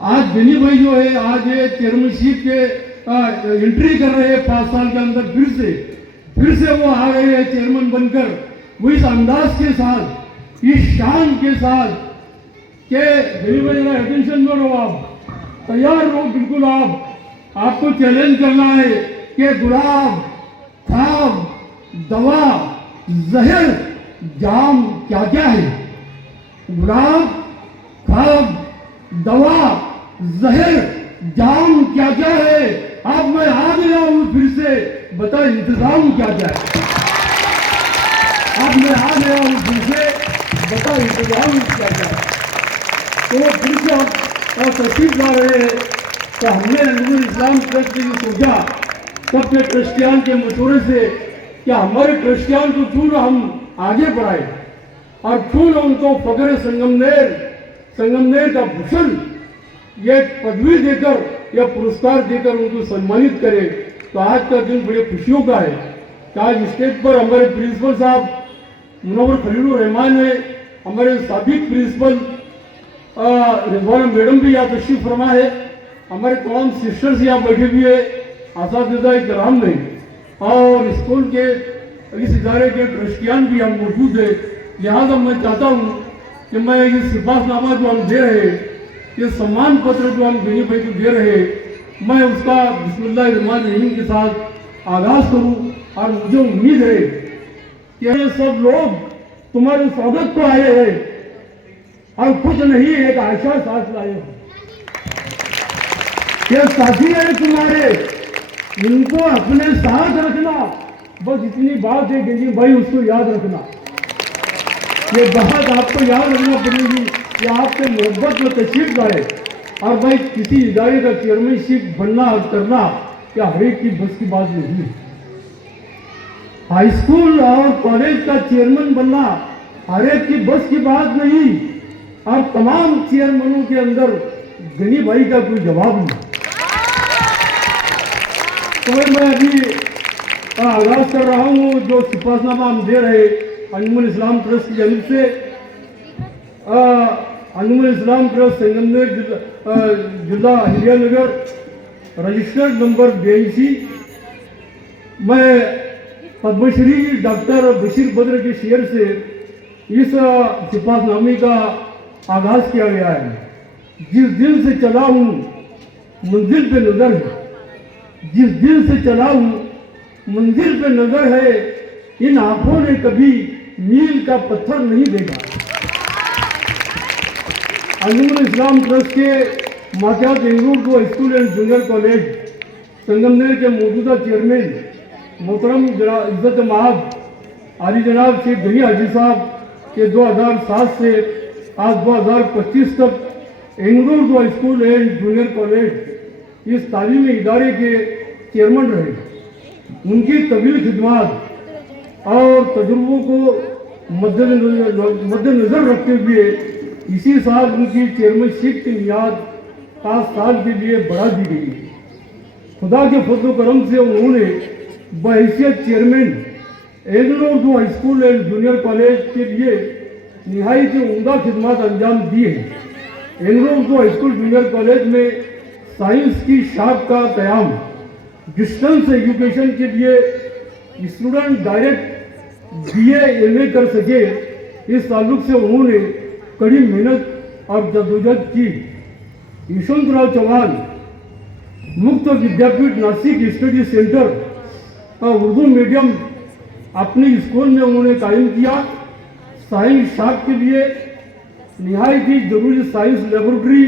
आज दिनी भाई जो है आज ये चेयरमैनशिप के एंट्री कर रहे हैं 5 साल के अंदर, फिर से वो आ रहे हैं चेयरमैन बनकर, वो इस अंदाज के साथ, इस शान के साथ के दिनी भाई जरा अटेंशन में रहो, आप तैयार रहो बिल्कुल। आपको चैलेंज करना है कि गुलाब, खाब, दवा, जहर, जाम क्या क्या है। गुलाब, खाब, दवा, जहर, जाम क्या क्या है। अब मैं आ गया हूं, फिर से बता इंतजाम क्या क्या है। अब मैं आ गया हूं, फिर से बता इंतजाम क्या क्या है। तो फिर से हम तस्वीर ला रहे हैं। तो हमने अंजुमन इस्लाम ट्रस्ट ने सोचा सबके ट्रस्टियान के मशवरे से कि हमारे ट्रस्टियान को क्यों ना हम आगे बढ़ाए और क्यों ना उनको फखरे संगमनेर का भूषण ये पदवी देकर या पुरस्कार देकर उनको सम्मानित करें। तो आज का दिन बड़े खुशियों का है कि आज स्टेज पर हमारे प्रिंसिपल साहब मुनव्वर खलीलुर रहमान है, हमारे साबिक प्रिंसिपल रिजवाना मैडम भी यहाँ तशरीफ फरमा है, हमारे तमाम सिस्टर्स यहाँ बैठे हुए है, असातिज़ा इकराम ने, और स्कूल के इस इदारे के ट्रस्टियान भी हम मौजूद है। लिहाजा मैं चाहता हूँ कि मैं ये सिपाहीनामा जो हम दे रहे, ये सम्मान पत्र जो हम गनी भाई को दे रहे, मैं उसका बिस्मिल्लाहिर्रहमानिर्रहीम के साथ आगाज करूँ। और मुझे उम्मीद है कि ये सब लोग तुम्हारे स्वागत को आए हैं और कुछ नहीं एक आशा साथ लाए हैं। ये साथी है तुम्हारे, इनको अपने साथ रखना, बस इतनी बात है गनी भाई, उसको याद रखना। ये बात आपको याद रखना पड़ेगी कि आपसे मोहब्बत में तशरीफ लाए। और भाई किसी इदारे का चेयरमैनशिप बनना और करना क्या हर एक की बस की बात नहीं है। हाई स्कूल और कॉलेज का चेयरमैन बनना हर एक की बस की बात नहीं, और तमाम चेयरमैनों के अंदर गनी भाई का कोई जवाब नहीं। तो मैं अभी आगाज कर रहा हूँ जो सिफारशनामा हम दे रहे अंजुमन इस्लाम ट्रस्ट की जानिब से। अंजुमन इस्लाम ट्रस्ट संगमनेर जिला अहिल्या नगर रजिस्टर्ड नंबर 82। मैं पद्मश्री डॉक्टर बशीर बद्र के शेर से इस सिफारशनामे का आगाज किया गया है। जिस दिल से चला हूँ मंजिल पे नजर है, जिस दिल से चला हूँ मंजिल पे नजर है, इन आंखों ने कभी मील का पत्थर नहीं देखा। अंजुमन इस्लाम ट्रस्ट के माकियात इंग्लूर school and junior college Sangamner के मौजूदा चेयरमैन मोहतरम इज्जत महाब आली जनाब शेख गनी हाजी साहब के 2007 से आज 2025 तक इंग्लूर स्कूल एंड जूनियर कॉलेज इस तालीमी इदारे के चेयरमैन रहे। उनकी तवील खिदमत और तजुर्बों को मद्देनजर रखते हुए इसी साल उनकी चेयरमैनशिप की मियाद 5 साल के लिए बढ़ा दी गई। खुदा के फजल करम से उन्होंने बहैसियत chairman Anglo high school and junior college के लिए निहायत उम्दा खिदमत अंजाम दी है। Anglo high school junior college में साइंस की शाख का क़याम, डिस्टेंस एजुकेशन के लिए स्टूडेंट डायरेक्ट BA MA कर सके, इस ताल्लुक से उन्होंने कड़ी मेहनत और जद्दोजहद की। यशवंतराव चौहान मुक्त विद्यापीठ नासिक स्टडी सेंटर का उर्दू मीडियम अपने स्कूल में उन्होंने कायम किया। साइंस शाख के लिए निहायत ही जरूरी साइंस लेबोरेटरी,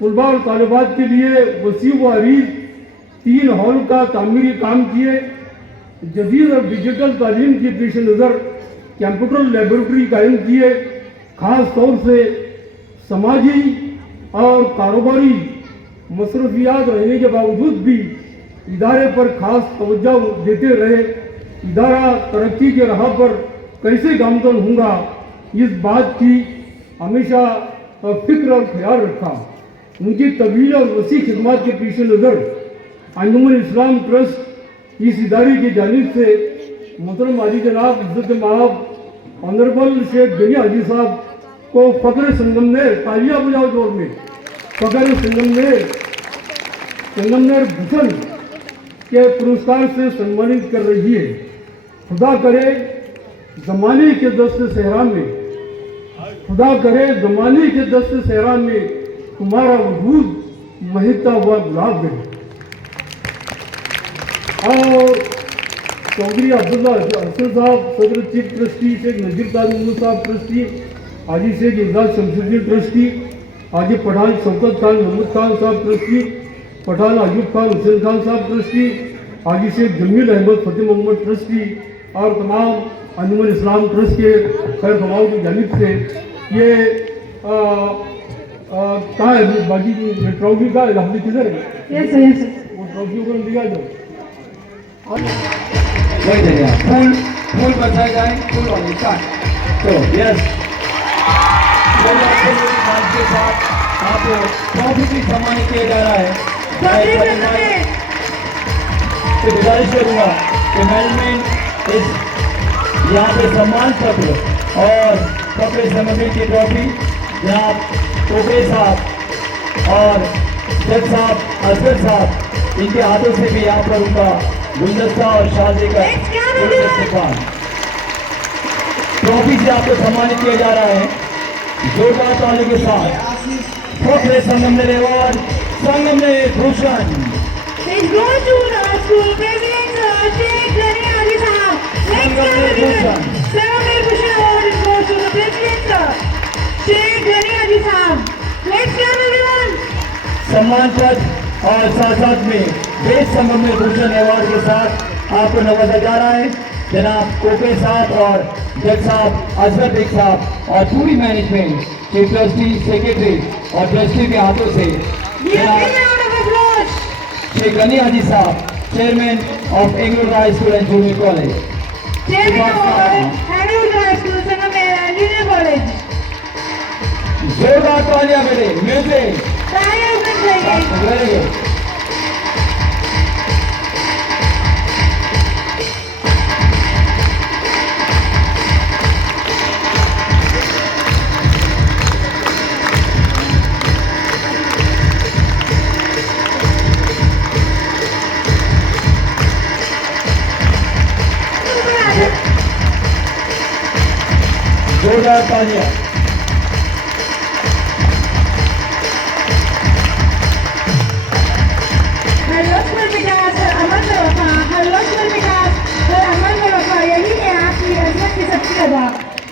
तलबा और तालिबात के लिए वसी व अरीज 3 हॉल का तामीरी काम किए। जदीद और डिजिटल तालीम की पेश नज़र कंप्यूटर लेबोरेटरी कायम किए। ख़ास तौर से समाजी और कारोबारी मसरूफियात रहने के बावजूद भी इदारे पर खास तवज्जो देते रहे। इदारा तरक्की के राह पर कैसे गामजन होगा, इस बात की हमेशा फिक्र और ख्याल रखा। उनकी तवील और वसी खिदमत के पीछे नज़र अंजुमन इस्लाम ट्रस्ट इस इदारे की जानिब से मोहतरम आली जनाब इज्जत महाब ऑनरेबल शेख गनी हाजी साहब को फ़ख्र संगमनेर, तालियां बजाओ जोर में, फ़ख्र संगमनेर भूषण के पुरस्कार से सम्मानित कर रही है। खुदा करे ज़माने के दस्त सहरा में, खुदा करे ज़माने के दस्त सहरा में तुम्हारा वजूद महकता हुआ गुलाब है। और चौधरी अब्दुल्ला हसन साहब सदर चीफ ट्रस्टी, शेख नजीर ताज मोहम्मद साहब ट्रस्टी, हाजी शेख इमरान शमसुद्दीन ट्रस्टी, हाजी पठान शौकत खान मोहम्मद खान साहब ट्रस्टी, पठान अयूब खान हुसैन खान साहब ट्रस्टी, हाजी शेख जमील अहमद फतेह मोहम्मद ट्रस्टी और तमाम अंजुमन इस्लाम ट्रस्ट के खैर खवाओं की जानिब से ये कहाँ है बाकी ट्रॉफी का हाफिज किधर है? वो ट्रॉफी को दिया जाओ। वही धन्यवाद। फूल बरसाए जाए, फूल वाले स्टार्ट। तो यस, के साथ आप ट्रॉफी भी सम्मानित किया जा रहा है। तो गुजारिश करूँगा कि मैनेजमेंट इस यहाँ पे सम्मान पत्र और कपड़े संगठन की ट्रॉफी यहाँ टोपे साहब और जज साहब असगर साहब इनके हाथों से भी यहाँ पर उनका गुलदस्ता और शादी का ट्रॉफी से आपको सम्मानित किया जा रहा है। जोरदार तालियों के साथ फ़ख्र संगमनेर अवार्ड संगमनेर भूषण सम्मान पत्र और साथ साथ में देश संगमनेर भूषण अवार्ड के साथ आपको नवाजा जा रहा है। जनाब कोके साहब और जज साहब अजहर बेग साहब और पूरी मैनेजमेंट, चीफ ट्रस्टी, सेक्रेटरी और ट्रस्टी के हाथों से श्री गनी हाजी साहब, chairman of England high school and junior college, जोरदार तालियां बेटे, म्यूजिक वेरी गुड। जोरदार तालियां।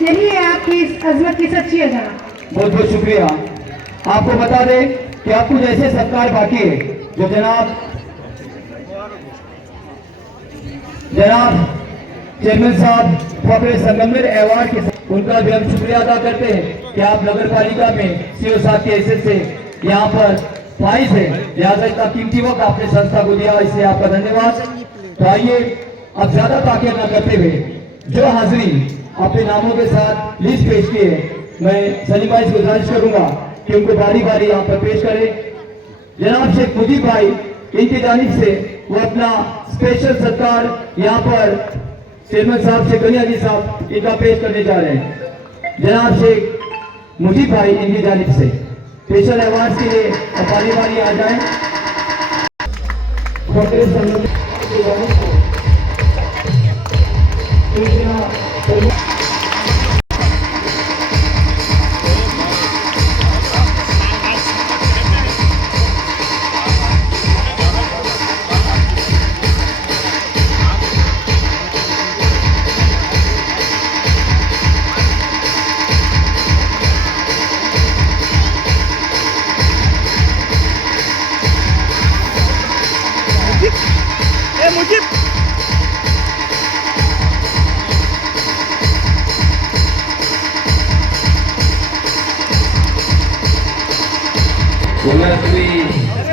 यही है आपकी इस अजमत की सच्ची अदा। बहुत बहुत शुक्रिया। आपको बता दें कि आपको जैसे सत्कार बाकी है जो जनाब चेयरमैन साहब फकरे संगमनेर अवार्ड के उनका भी हम शुक्रिया अदा करते हैं कि आप नगर पालिका में सीओ साहब के हैसियत से यहाँ पर फाइज है, लिहाजा इतना कीमती वक्त आपने संस्था को दिया, इसलिए आपका धन्यवाद। तो आइए अब ज्यादा ताकीद न करते हुए जो हाजिरी अपने नामों के साथ लिस्ट पेश की है, मैं सलीम भाई से गुजारिश करूंगा कि उनको बारी बारी यहाँ पर पेश करें। जनाब शेख मुजीब भाई इनकी जानिब से वो अपना स्पेशल सत्कार यहाँ पर चेयरमैन साहब शेख गनी हाजी साहब इनका पेश करने जा रहे हैं। जनाब शेख मुजीब भाई इनकी जानिब से स्पेशल अवार्ड के लिए बारी बारी आ जाए।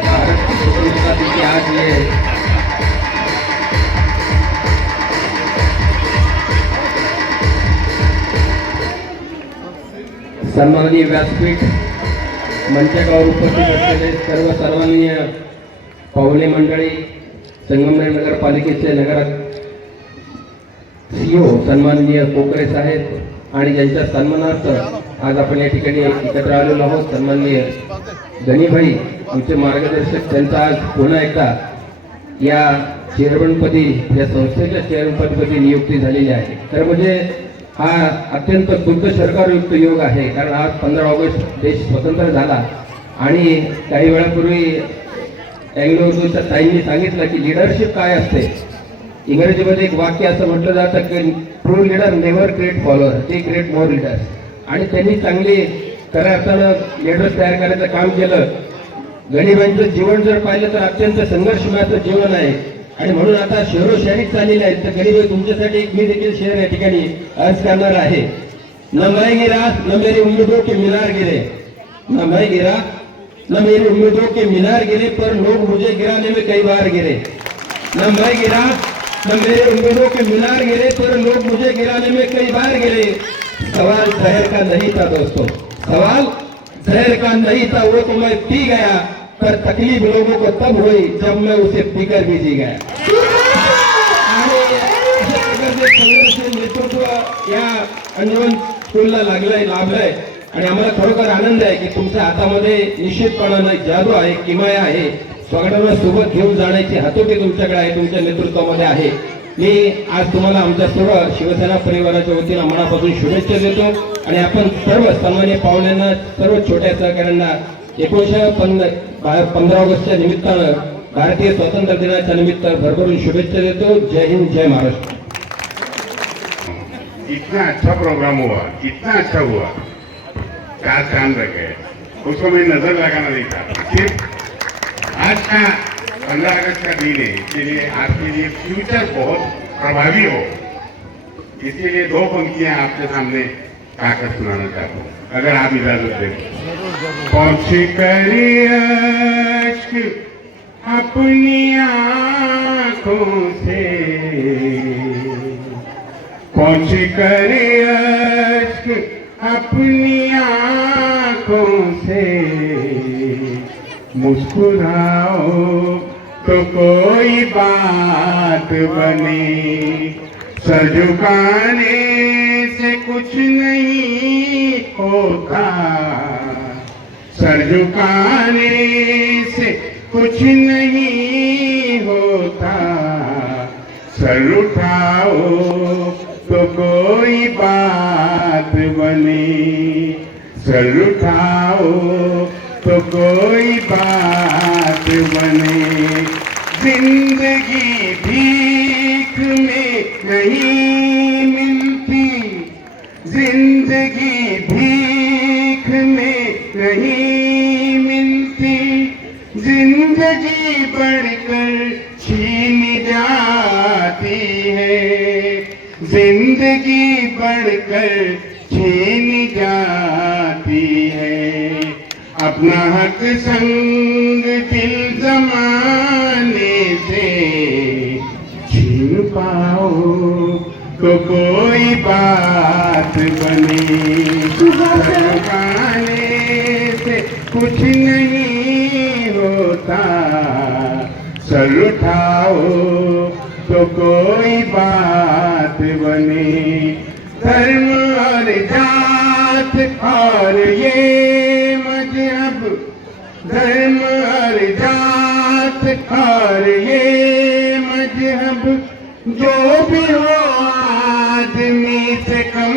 भारत की स्वतंत्रता की आज ये सन्माननीय व्यासपीठ मंचावर उपस्थित असलेले सर्वांनीय पाहुणे मंडळी, संगमनेर नगरपालिकेचे नगर सीओ सन्माननीय कोकरे साहेब आणि ज्यांच्या सन्मानार्थ आज आपण या ठिकाणी एकत्र आलेलो आहोत, सन्माननीय गणीभाई आमचे मार्गदर्शक, त्यांचा आज पुन्हा एकदा या चेअरमनपदी, या संस्थेच्या चेअरमनपदी नियुक्ती झालेली आहे। तर म्हणजे हा अत्यंत दुर्दशरकारयुक्त योग आहे, कारण आज 15 ऑगस्ट देश स्वतंत्र झाला आणि काही वेळापूर्वी अँग्लो-उर्दूच्या ताईंनी सांगितलं की लिडरशिप काय असते। इंग्रजीमध्ये एक वाक्य असं म्हटलं जातं की true leader never create follower, ते क्रिएट मोर लीडर्स, आणि त्यांनी चांगली खऱ्या अर्थानं लीडर्स तयार करायचं काम केलं। गणीबाईंचं जीवन जर पाहिलं तर अत्यंत संघर्षमयाचं जीवन आहे आणि म्हणून आता शहरोशहरीत चाललेले आहेत। तर गणीबाई तुमच्यासाठी मी देखील शेअर या ठिकाणी अर्ज करणार आहे। न मैं गिरा न मेरी उम्मीदों के मीनार गिरे, न मैं गिरा न मेरी उम्मीदों के मीनार गिरे, पर लोग मुझे गिराने में कई बार गिरे। न मैं गिरा न मेरे उम्मीदों के मीनार गिरे, पर लोग मुझे गिराने में कई बार गिरे। सवाल जहर का नहीं था दोस्तों, सवाल जहर का नहीं था, वो तो मैं पी गया, पर तकलीफ लोगों को तब हुई जब मैं उसे पीकर भी जी गया। आणि अशा प्रकारचे संघर्ष नेतृत्व या अंजुमन स्कूलला लाभलंय आणि आम्हाला खरोखर आनंद आहे की तुमच्या हातामध्ये निश्चितपणाने जादू आहे, किमया आहे, सगळ्यांना सोबत घेऊन जाण्याची हातोटी तुमच्याकडे आहे, तुमच्या नेतृत्वामध्ये आहे। मी आज तुम्हाला आमच्या सर्व शिवसेना परिवाराच्या वतीने मनापासून शुभेच्छा देतो आणि आपण सर्व सन्माननीय पाहुण्यांना, सर्व छोट्या सहकाऱ्यांना 15 ऑगस्टच्या निमित्तानं, भारतीय स्वातंत्र्य दिनाच्या निमित्त भरभरून शुभेच्छा देतो। जय हिंद, जय महाराष्ट्र। इतना अच्छा प्रोग्राम हुआ, इतना अच्छा हुआ, क्या चांद रखे, उसको मैं नजर लगाना नहीं चाहता। सिर्फ आज का 15 अगस्त का दिन है, इसलिए आपके लिए फ्यूचर बहुत प्रभावी हो, इसीलिए 2 पंक्तियां आपके सामने गाकर सुनाना चाहता हूँ, अगर आप इजाजत दें। पहुँच कर अश्क अपनी आंखों से, पहुँच कर अश्क अपनी आंखों से, मुस्कुराओ तो कोई बात बने, सर झुकाने से कुछ नहीं होता, सर झुकाने से कुछ नहीं होता, सर उठाओ तो कोई बात बने, सर उठाओ तो कोई बात बने। जिंदगी भीख में नहीं मिलती, जिंदगी भीख में नहीं मिलती, जिंदगी बढ़कर छीन जाती है, जिंदगी बढ़कर छीन जाती है। अपना हक संग दिल जमाने से छीन पाओ तो कोई बात बने, झुकाने से कुछ नहीं होता, सर उठाओ तो कोई बात बने। धर्म और जात और ये मजहब, धर्म और जात और ये मजहब, जो भी हो आदमी से कम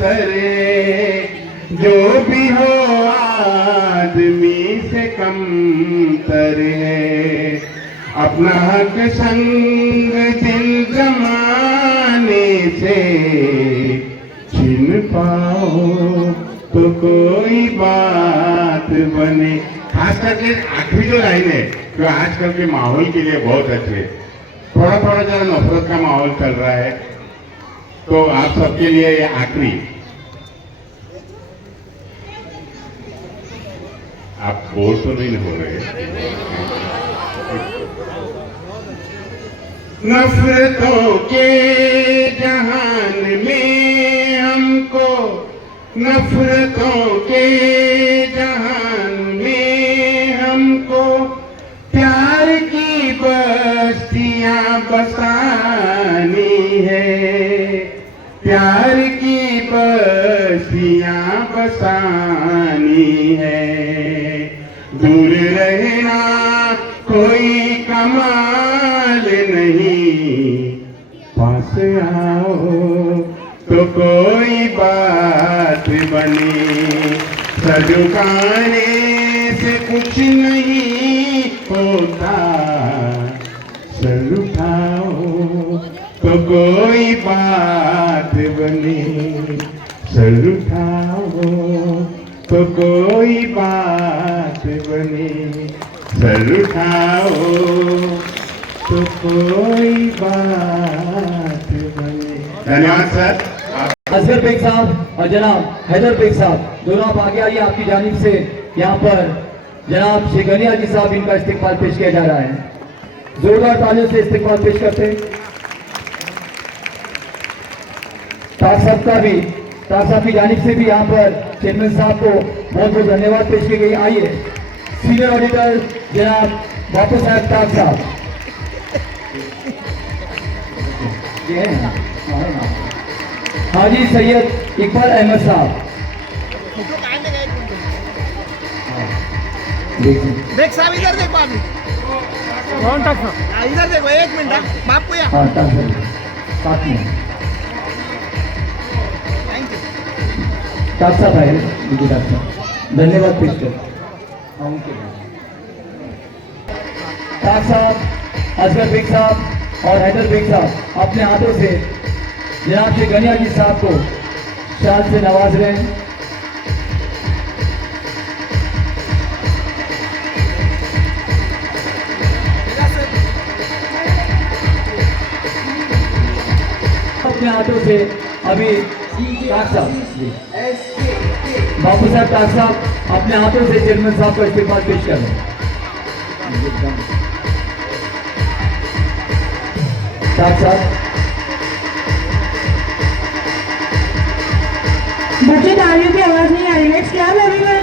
करे, जो भी हो आदमी से कम करे। अपना हक संग दिल जमाने से छीन पाओ तो कोई बात बने। खास करके 8वीं जो लाइन है जो आजकल के माहौल के लिए बहुत अच्छे, थोड़ा थोड़ा जरा नफरत का माहौल चल रहा है, तो आप सबके लिए ये आखिरी, आप बोर तो नहीं हो रहे? नफरतों के जहान में हमको, नफरतों के जहान में हमको प्यार की बस्तियां बसानी है, प्यार की बस्तियां बसानी है। दूर रहना कोई कमाल नहीं, पास आओ तो कोई बात बने, सर झुकाने से कुछ नहीं होता, सर उठाओ तो कोई बात बने, सर उठाओ तो कोई बात बने, सर उठाओ तो कोई बात बने। धन्यवाद सर। असगर बेग साहब और जनाब हैदर बेग साहब दोनों आप आगे आइए। आपकी जानिब से यहाँ पर जनाब शेखनिया जी साहब इनका इस्तेकबाल पेश किया जा रहा है। जोरदार तालियों से इस्तेकबाल पेश करते हैं। ताक साहब की जानिब से भी यहाँ पर चेयरमैन साहब को बहुत बहुत धन्यवाद पेश की गई। आइए सीनियर ऑडिटर जनाब बापू साहब ताक साहब, हाजी सैयद इकबाल अहमद साहब, देख साहब इधर देख बाबू, कौन था इधर देखो, 1 मिनट बापू या हाँ साथ में ताक साहब है, धन्यवाद पेश कर ताक साहब, असगर बेग साहब और हैदर बेग साहब अपने हाथों से जनाब शेखनिया जी साहब को शाल से नवाज रहे हैं। अपने हाथों से अभी ताक साहब जी, बापू साहब ताक साहब अपने हाथों से चेयरमैन साहब को इस्तीफा पेश कर रहे हैं। ताक साहब, बच्चे तालियों की आवाज नहीं आ रही। Let's clap everyone.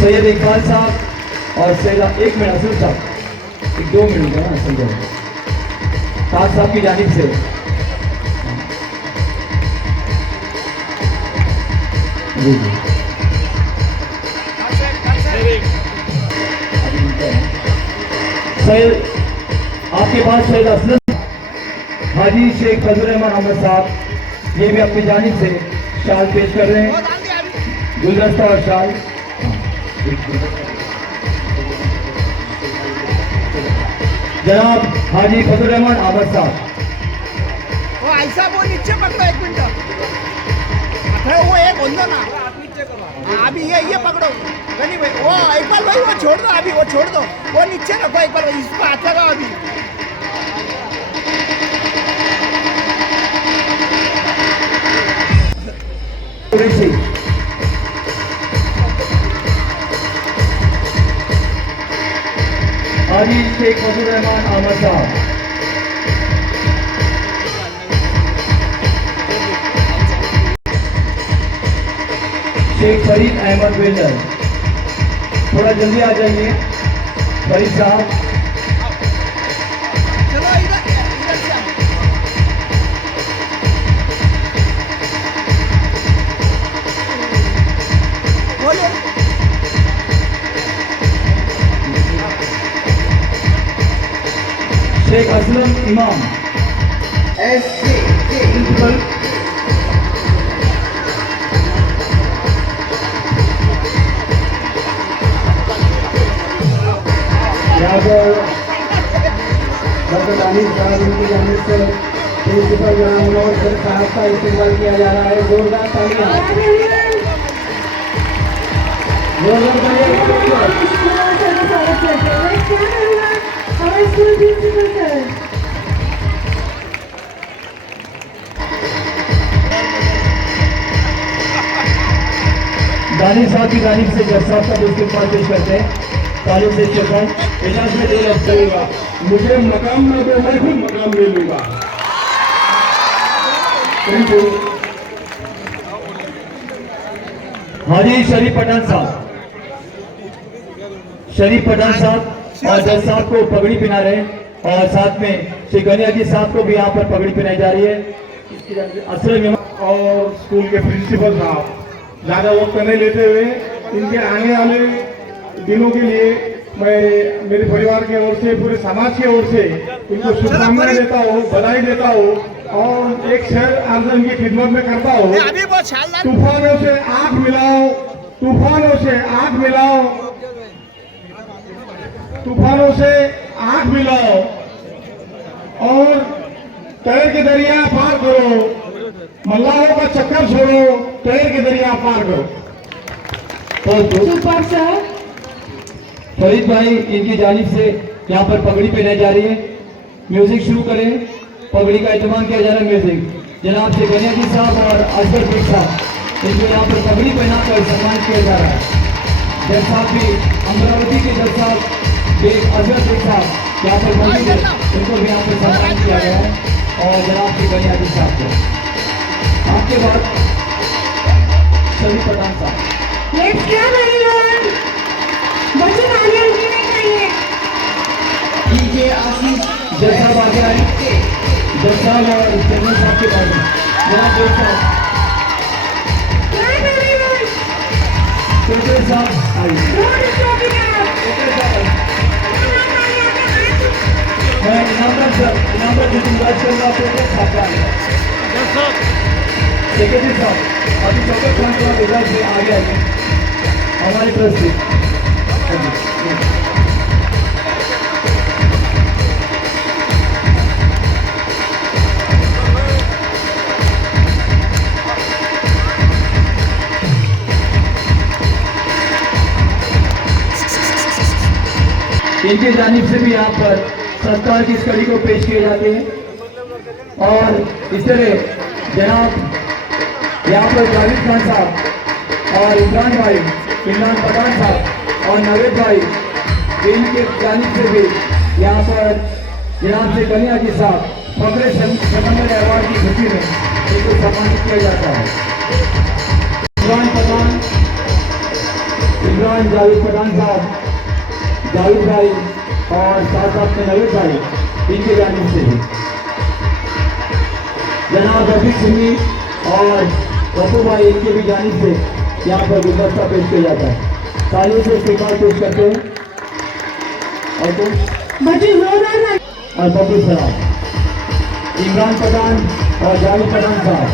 Syed Iqbal साहब और सैयदा 1 मिनट असलम साहब, 2 मिनट का ना असल में ताज साहब की जानिब से जी जी सैयद आपके पास सैयद असलम हाजी शेख फजल रहमान अहमद साहब ये भी अपनी जानिब से शाल पेश कर रहे हैं, गुलदस्ता और शाल। जनाब हाजी फजल रहमान अहमद साहब, वो ऐसा वो नीचे पकड़ो 1 मिनट। अरे वो एक होंगे ना, हाँ, अभी ये पकड़ो गनी भाई। वो इकबाल भाई वो छोड़ दो, अभी वो छोड़ दो, वो नीचे रखो इकबाल भाई, इसको हाथ लगाओ अभी। कुरैशी, हाजी शेख फजल रहमान अहमद साहब, शेख फरीद अहमद वेल्डर, थोड़ा जल्दी आ जाइए फरीद साहब। चलो इधर से आओ। बोलो शेख असलम इमाम, प्रिंसिपल, यहाँ पर डॉक्टर दानिश साहब उनकी जानिब से प्रिंसिपल जनाब मनोहर सर साहब का इस्तेमाल किया जा रहा है। जोरदार तालियां, जोरदार दानिश साहब की जानिब से जज साहब का इस्तीफा पेश करते हैं। तालियों से इस्तीफा इजाजत में दे लगेगा। मुझे मकाम में दो, मैं खुद मकाम ले लूंगा। Thank you. हाजी शरीफ पठान साहब, शरीफ पठान साहब और जज साहब को पगड़ी पहना रहे हैं और साथ में श्री गनिया जी साहब को भी यहाँ पर पगड़ी पहनाई जा रही है। असलम और स्कूल के प्रिंसिपल साहब ज़्यादा वक्त नहीं लेते हुए इनके आने वाले दिनों के लिए मैं मेरे परिवार की ओर से, पूरे समाज की ओर से इनको शुभकामनाएं देता हूँ, बधाई देता हूँ और एक शहर आंदोलन की खिदमत में करता हूँ। अभी बहुत शानदार। तूफानों से आंख मिलाओ, तूफानों से आंख मिलाओ, तूफानों से आंख मिलाओ और तैर के दरिया पार करो, मल्लाहों का चक्कर छोड़ो, तैर के दरिया पार करो। Super sir. फरीद भाई इनकी जानिब से यहाँ पर पगड़ी पहनाई जा रही है। म्यूजिक शुरू करें, पगड़ी का एहतमाम किया जा रहा है। म्यूजिक जनाब से गनिया जी साहब और असगर शेख साहब इनको यहाँ पर पगड़ी पहनाकर सम्मान किया जा रहा है। जज साहब भी अमरावती के जज साहब असगर शेख साहब यहाँ पर मौजूद है, उनको भी यहाँ पर सम्मान किया गया है और जनाब से गनिया जी साहब को। आपके बाद शरीफ पठान साहब। Let's clap everyone. बच्चे तालियां नहीं चाहिए। जज साहब आगे आए, जज साहब और चेयरमैन साहब के पास जनाब जज साहब, क्लैप एवरीवन। चेयरमैन साहब आइए। Don't stop it now. मैं इनामदार जो बात कर रहा हूँ साहब आए, सेक्रेटरी साहब अभी 24 घंटे बाद इधर से आगे आइए हमारी तरफ से। इनकी जानिब से भी यहाँ पर सत्कार की इस कड़ी को पेश किए जाते हैं। और इस तरह जनाब यहाँ पर जावेद खान साहब और इमरान भाई, इमरान पठान साहब और नवेद भाई, इनके जानिब से भी यहाँ पर जनाब से गनी हाजी साहब फखरे संगमनेर अवार्ड की खुशी में इनको सम्मानित किया जाता है। इमरान पठान, इमरान जावेद पठान साहब, जावेद भाई और साथ साथ में नवेद भाई, इनके जानिब से भी जनाब रफीक सिंह और रफू भाई, इनके भी जानिब से यहाँ पर गुलदस्ता पेश किया जाता है। तालियों से स्वीकार पेश करते हैं और बबू सलाम, इमरान पठान और जावेद पठान साहब,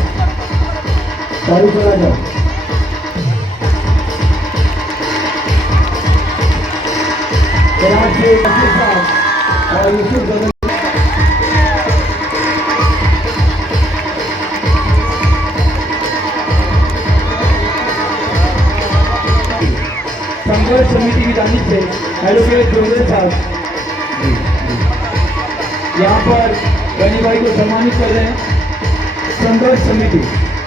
चालू चला जाओ। जनाब से साहब और यूसुफ गगन संघर्ष समिति की जानिब से एडवोकेट जोगेश साहब यहाँ पर गनी भाई को सम्मानित कर रहे हैं। संघर्ष समिति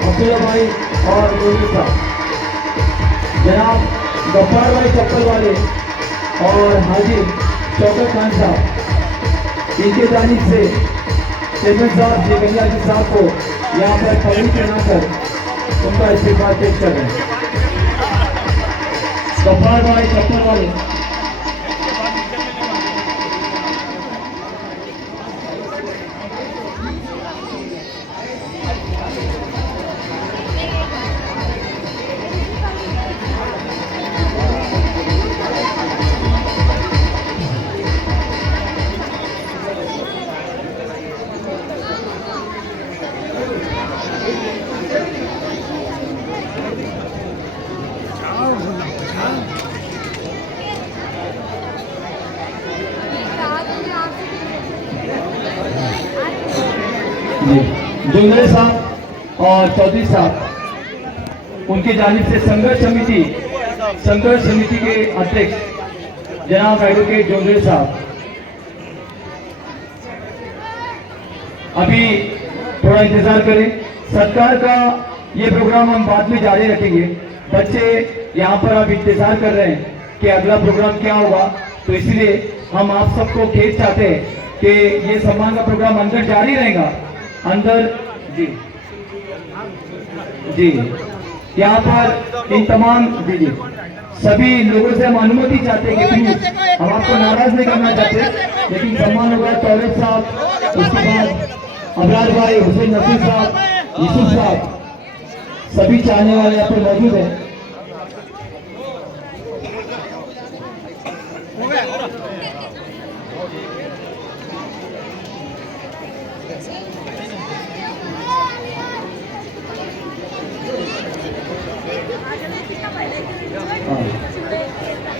अब्दुल्ला भाई और जोगेश साहब, जनाब गफ्फार भाई चप्पल वाले और हाजी शौकत खान साहब, इनके जानिब से चेयरमैन साहब श्री गंगा जी साहब को यहाँ पर पगड़ी पहनाकर उनका इस्तीफा पेश कर रहे हैं। गफ्फार भाई चप्पल वाले, जोंगड़े साहब और चौधरी साहब, उनकी जानिब से संघर्ष समिति के अध्यक्ष जनाब एडवोकेट जोंगड़े साहब। अभी थोड़ा इंतजार करें, सत्कार का ये प्रोग्राम हम बाद में जारी रखेंगे। बच्चे यहाँ पर अब इंतजार कर रहे हैं कि अगला प्रोग्राम क्या होगा, तो इसलिए हम आप सबको खेद चाहते हैं कि ये सम्मान का प्रोग्राम अंदर जारी रहेगा। अंदर जी जी यहाँ पर इन तमाम जी जी सभी लोगों से हम अनुमति चाहते हैं कि हम आपको नाराज नहीं करना चाहते, लेकिन सम्मान होगा तौरेब साहब, उसके बाद अबरार भाई, हुसैन नसीर साहब, यूसुफ साहब, सभी चाहने वाले यहाँ पर मौजूद हैं।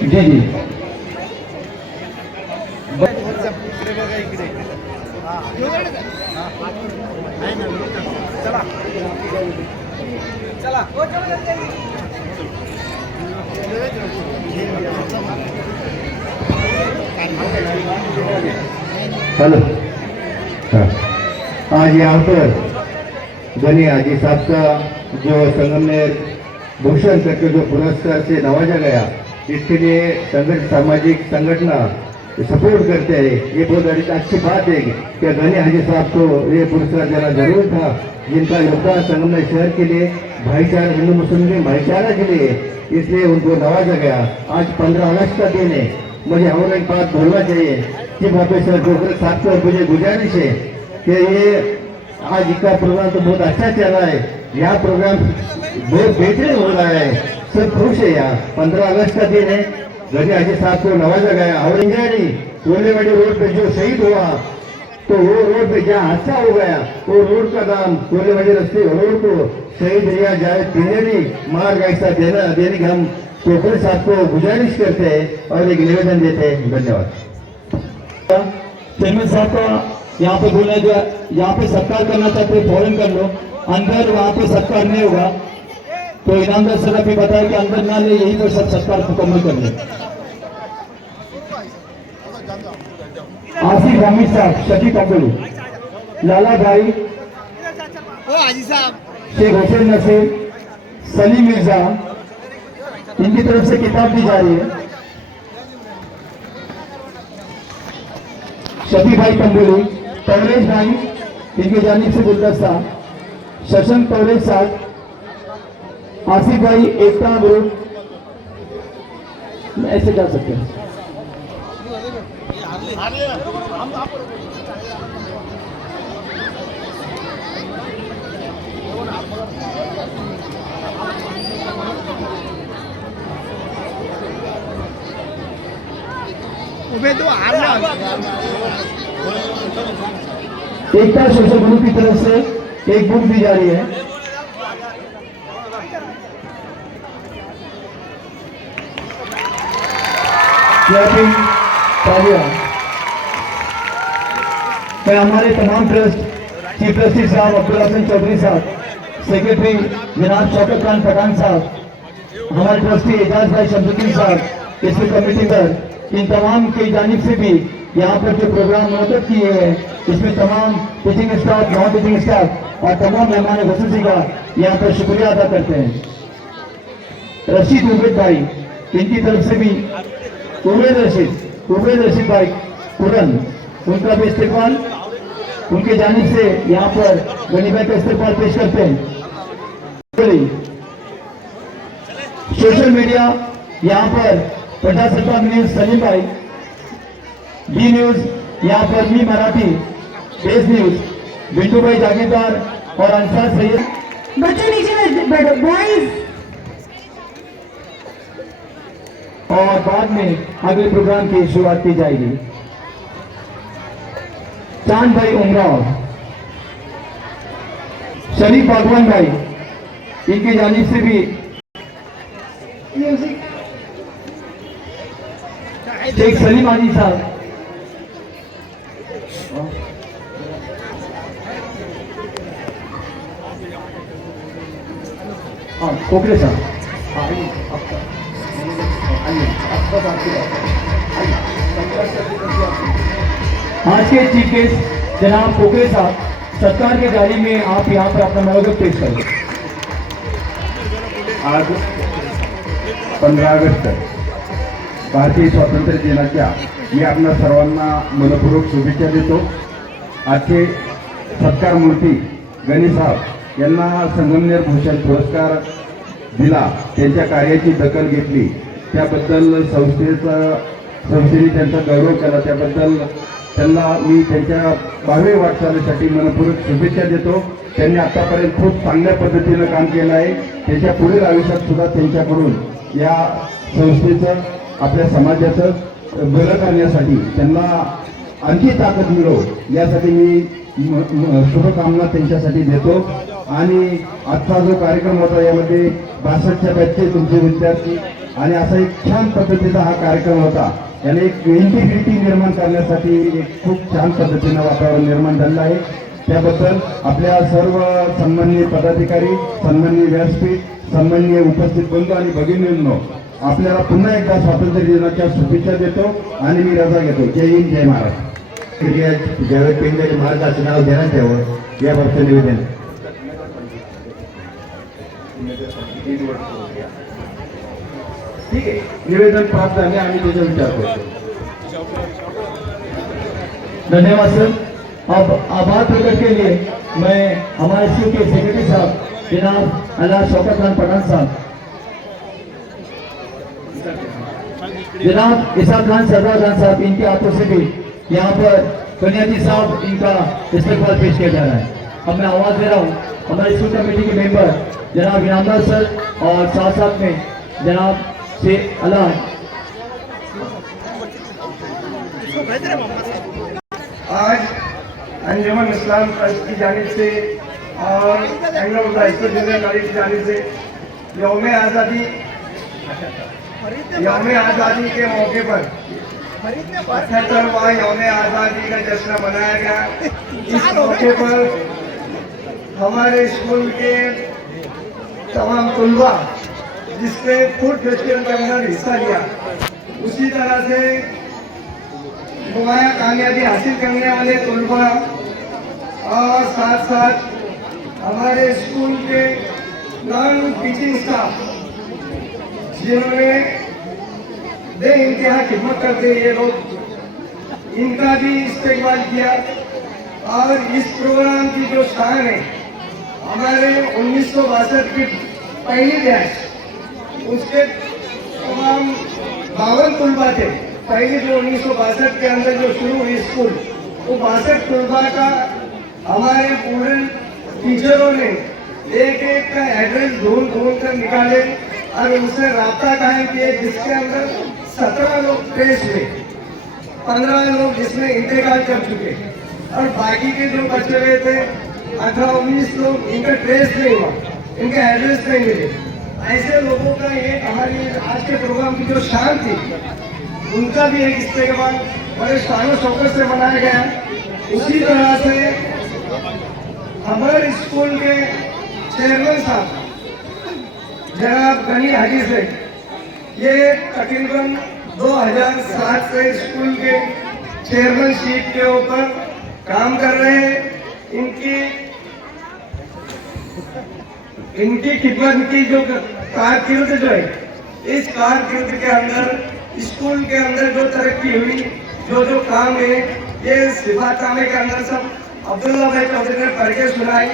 जी जी हेलो, आज यहाँ पर गनी हाजी साहब का जो संगमनेर भूषण करके जो पुरस्कार से नवाजा गया, इसके लिए संगठन सामाजिक संगठन सपोर्ट करते हैं। ये बहुत अच्छी बात है कि गनी हाजी साहब को ये पुरस्कार देना जरूर था, जिनका योगदान संगमनेर शहर के लिए भाईचारा, हिंदू मुस्लिम भाईचारा के लिए, इसलिए उनको नवाजा गया। आज 15 अगस्त का दिन है, मुझे और एक बात बोलना चाहिए कि प्रोफेसर डॉक्टर साहब को मुझे गुजारिश है कि ये आज का प्रोग्राम तो बहुत अच्छा चल रहा है, यहाँ प्रोग्राम बहुत बेहतरीन हो रहा है, सब खुश है। यहाँ 15 अगस्त का दिन है, गनी हाजी साहब को नवाजा गया। और इंजारी कोलेवाड़ी रोड पे जो शहीद हुआ, तो वो रोड पे जहाँ हादसा हो गया, वो रोड का नाम कोलेवाड़ी रस्ते रोड को शहीद रिया जावेद पिंजरी मार्ग ऐसा देने की हम टोकरे साहब को गुजारिश करते हैं और एक निवेदन देते हैं। धन्यवाद। चेयरमैन साहब का यहाँ पे बोलना है, जो यहाँ पे सत्कार करना चाहते हैं फौरन कर लो, अंदर वहाँ पे सत्कार नहीं होगा, तो इनामदार सर अभी बताया कि अंदर ना ले, यहीं पर सब सत्कार मुकम्मल कर ले। आसिफ आसिफ हमीद साहब शफीक अब्दुल, लाला भाई, ओ हाजी साहब शेख हुसैन नसीर, सलीम मिर्जा, इनकी तरफ से किताब दी जा रही है। शफी भाई तंबुली, तौरेश भाई, इनकी जानिब से गुलदस्ता, शशंक तौरेश साहब, आसिफ भाई एकता ग्रुप, ऐसे जा सकते हैं। उभे तो एकता सोशल ग्रुप की तरफ से एक बुक दी जा रही है। मैं हमारे तमाम ट्रस्ट चीफ ट्रस्टी साहब अब्दुल हसन चौधरी साहब, सेक्रेटरी जनाब शौकत खान पठान साहब, हमारे ट्रस्टी एजाज भाई शमसुद्दीन साहब, इसकी कमेटी पर, इन तमाम की जानिब से भी यहाँ पर जो प्रोग्राम मुनक़द किए हैं, इसमें तमाम teaching staff, non teaching staff और तमाम मेहमान ख़ुसूसी का यहाँ पर शुक्रिया अदा करते हैं। रशीद उबैद भाई, इनकी तरफ से भी उबैद रशीद भाई पुरन, उनका भी इस्तेमाल, उनके जानिब से यहाँ पर गनीमत का इस्तेमाल पेश करते हैं। सोशल मीडिया यहाँ पर प्रजासत्ताक न्यूज सलीम भाई, बी न्यूज यहाँ पर मी मराठी, बेस न्यूज बिंटू भाई जागीरदार और अंसार सैयद। बच्चों नीचे बॉयज, और बाद में अगले प्रोग्राम की शुरुआत की जाएगी। चांद भाई उमराव, शरीफ बागवान भाई, इनकी जानिब से भी शेख सलीम आजी साहब, हाँ कोकरे साहब, आज के चीफ गेस्ट जनाब कोकरे साहब, सरकार के गाड़ी में आप यहाँ पर अपना मनोगत पेश करें। आज 15 ऑगस्ट भारतीय स्वातंत्र्य दिनाच्या मी आपल्या सर्वांना मनपूर्वक शुभेच्छा देतो। आजचे सत्कार मूर्ती गणेश साहेब यांना संगमनेर भूषण पुरस्कार दिला, त्यांच्या कार्याची दखल घेतली त्याबद्दल संस्थेने त्यांचा गौरव केला, त्याबद्दल त्यांना मी त्यांच्या भावी वाटचालीसाठी मनपूर्वक शुभेच्छा देतो। त्यांनी आतापर्यंत खूप चांगल्या पद्धतीनं काम केलं आहे, त्याच्या पुढील आयुष्यात सुद्धा त्यांच्याकडून या संस्थेचं, आपल्या समाजाचं भलं करण्यासाठी त्यांना आणखी ताकद मिळो यासाठी मी शुभकामना त्यांच्यासाठी देतो। आणि आजचा जो कार्यक्रम होता यामध्ये 62च्या बॅचचे तुमचे विद्यार्थी आणि असा एक छान पद्धतीचा हा कार्यक्रम होता, याने एक इंटिग्रिटी निर्माण करण्यासाठी एक खूप छान पद्धतीनं वातावरण निर्माण झालं आहे। त्याबद्दल आपल्या सर्व सन्माननीय पदाधिकारी, सन्माननीय व्यासपीठ, सन्माननीय उपस्थित बंधू आणि भगिनींनो, आपल्याला पुन्हा एकदा स्वातंत्र्य दिनाच्या शुभेच्छा देतो आणि मी रजा घेतो। जय हिंद, जय महाराष्ट्र। ज्यावेळी पिंगळी महाराजाचं नाव देण्यात यावं याबाबतचं निवेदन। ठीक आहे, निवेदन प्राप्त झाले, आम्ही त्याचा विचार करतो। धन्यवाद सर। अब आभार प्रकट के लिए मैं हमारे स्कूल के सेक्रेटरी साहब जनाब अल्लाह शौकत खान पठान साहब, जनाब इसाक खान सरदार खान साहब, इनके हाथों से भी यहाँ पर कन्याजी साहब इनका इस्तेमाल पेश किया जा रहा है। अब मैं आवाज दे रहा हूँ हमारे स्कूल कमेटी के मेंबर जनाब इनामदार सर और साथ साथ में जनाब से अल्लाह। आज अंजुमन इस्लाम ट्रस्ट की जानिब से और एंग्लो जूनियर कॉलेज की जानिब से यौम आज़ादी के मौके पर 78वां यौम आज़ादी का जश्न मनाया गया। इस मौके पर हमारे स्कूल के तमाम तलबा जिसने फूड फेस्टिवल के अंदर हिस्सा लिया, उसी तरह से नुमाया कामयाबी हासिल करने वाले तलबा और साथ साथ हमारे स्कूल के नॉन टीचिंग स्टाफ जिन्होंने बेइंतहा खिदमत करते ये लोग, इनका भी इस्तेमाल किया। और इस प्रोग्राम की जो शान है, हमारे 1962 की पहली बैच उसके तमाम 52 तलबा थे। पहले जो 1962 के अंदर जो शुरू हुई स्कूल, वो 62 तलबा का हमारे पूरे टीचरों ने एक एक का एड्रेस ढूंढ कर निकाले और उनसे राब्ता कायम किए, जिसके अंदर 17 लोग ट्रेस हुए, 15 लोग जिसमें इंतकाल कर चुके और बाकी के जो बचे हुए थे 18-19 लोग, इनका ट्रेस नहीं हुआ, इनके एड्रेस नहीं मिले। ऐसे लोगों का ये हमारी आज के प्रोग्राम की जो शान थी, उनका भी एक इस्तेमाल बड़े शान शौकत से मनाया गया। उसी तरह से हमारे स्कूल के चेयरमैन साहब जनाब गनी हाजी से, ये तकरीबन 2007 से स्कूल के चेयरमैनशिप के ऊपर काम कर रहे हैं। इनकी खिदमत की जो कारकिर्द जो है, इस कारकिर्द के अंदर स्कूल के अंदर जो तरक्की हुई, जो काम है, ये सिफातनामे के अंदर सब अब्दुल्ला भाई चौधरी ने पढ़ के सुनाई।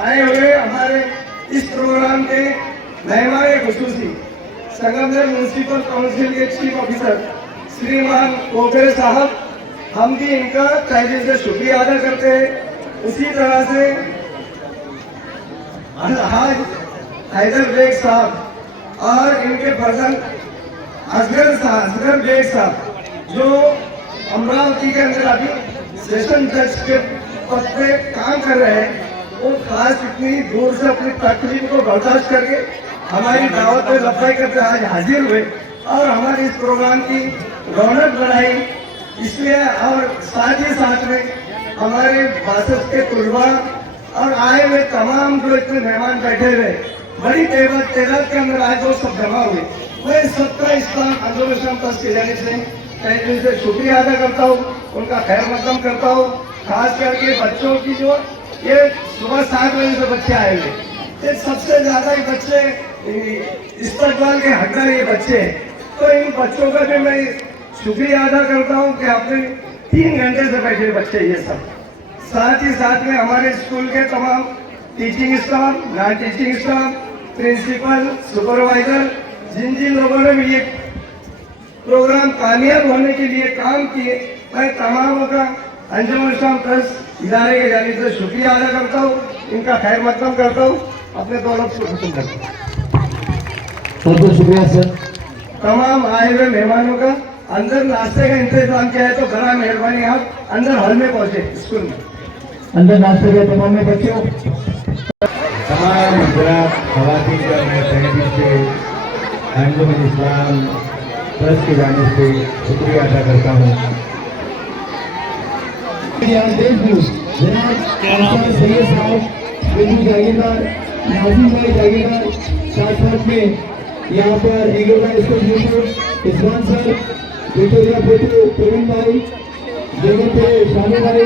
आए हुए हमारे इस प्रोग्राम के मेहमान खुसूसी संगमनेर म्यूनिसिपल काउंसिल के चीफ ऑफिसर श्रीमान कोकरे साहब, हम भी इनका तहे दिल से शुक्रिया अदा करते हैं। उसी तरह से अलहाज हैदर बेग साहब और इनके पर्सन असगर बेग साहब, जो अमरावती के अंदर अभी सेशन जज के पद पे काम कर रहे हैं, वो खास इतनी दूर से अपनी तकलीफ को बर्दाश्त करके हमारी दावत में लफाई करते आज हाजिर हुए और हमारे इस प्रोग्राम की रौनक बढ़ाई। इसलिए और साथ ही साथ में हमारे बासठ के तलबा और आए हुए तमाम जो इतने मेहमान बैठे हुए, बड़ी तादाद के अंदर आज वो सब जमा हुए, मैं सबका इस्लाम अंजुम ट्रस्ट की जानिब से तहे दिल से शुक्रिया अदा करता हूँ, उनका खैर मकदम करता हूँ। खास करके बच्चों की जो ये सुबह 7 बजे से बच्चे आए हुए, ये सबसे ज्यादा ये बच्चे इस्तकबाल के हकदार ये बच्चे हैं। तो इन बच्चों का भी मैं शुक्रिया अदा करता हूँ कि आपने 3 घंटे से बैठे बच्चे ये सब। साथ ही साथ में हमारे स्कूल के तमाम teaching staff, non teaching staff, principal, supervisor, जिन जिन लोगों ने भी ये प्रोग्राम कामयाब होने के लिए काम किए, मैं तमामों का अंजुम इस्लाम ट्रस्ट इदारे के जानिब से शुक्रिया अदा करता हूँ, इनका खैर मकदम करता हूँ, अपने दो लफ्ज़ को खत्म करता हूँ। बहुत बहुत शुक्रिया सर। तमाम आए हुए मेहमानों का अंदर नाश्ते का इंतजाम किया है, तो बड़ा मेहरबानी आप अंदर हॉल में पहुंचे, स्कूल में अंदर नाश्ते के तमाम में बच्चों तमाम हजरात खवातीन का मैं तहे दिल से अंजुम इस्लाम ट्रस्ट की जानिब से शुक्रिया अदा करता हूँ। जनाब सैयद साहब, बिल्कुल जागीरदार, नाजिम भाई जागीरदार, साथ साथ में यहाँ पर एगोला स्कूल इस्मान सर, विक्टोरिया फोटो प्रवीण भाई, जगत शामी भाई,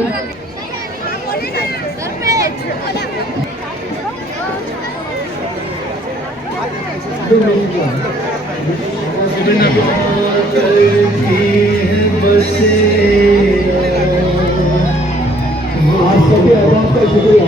आप सभी आवाज का शुक्रिया।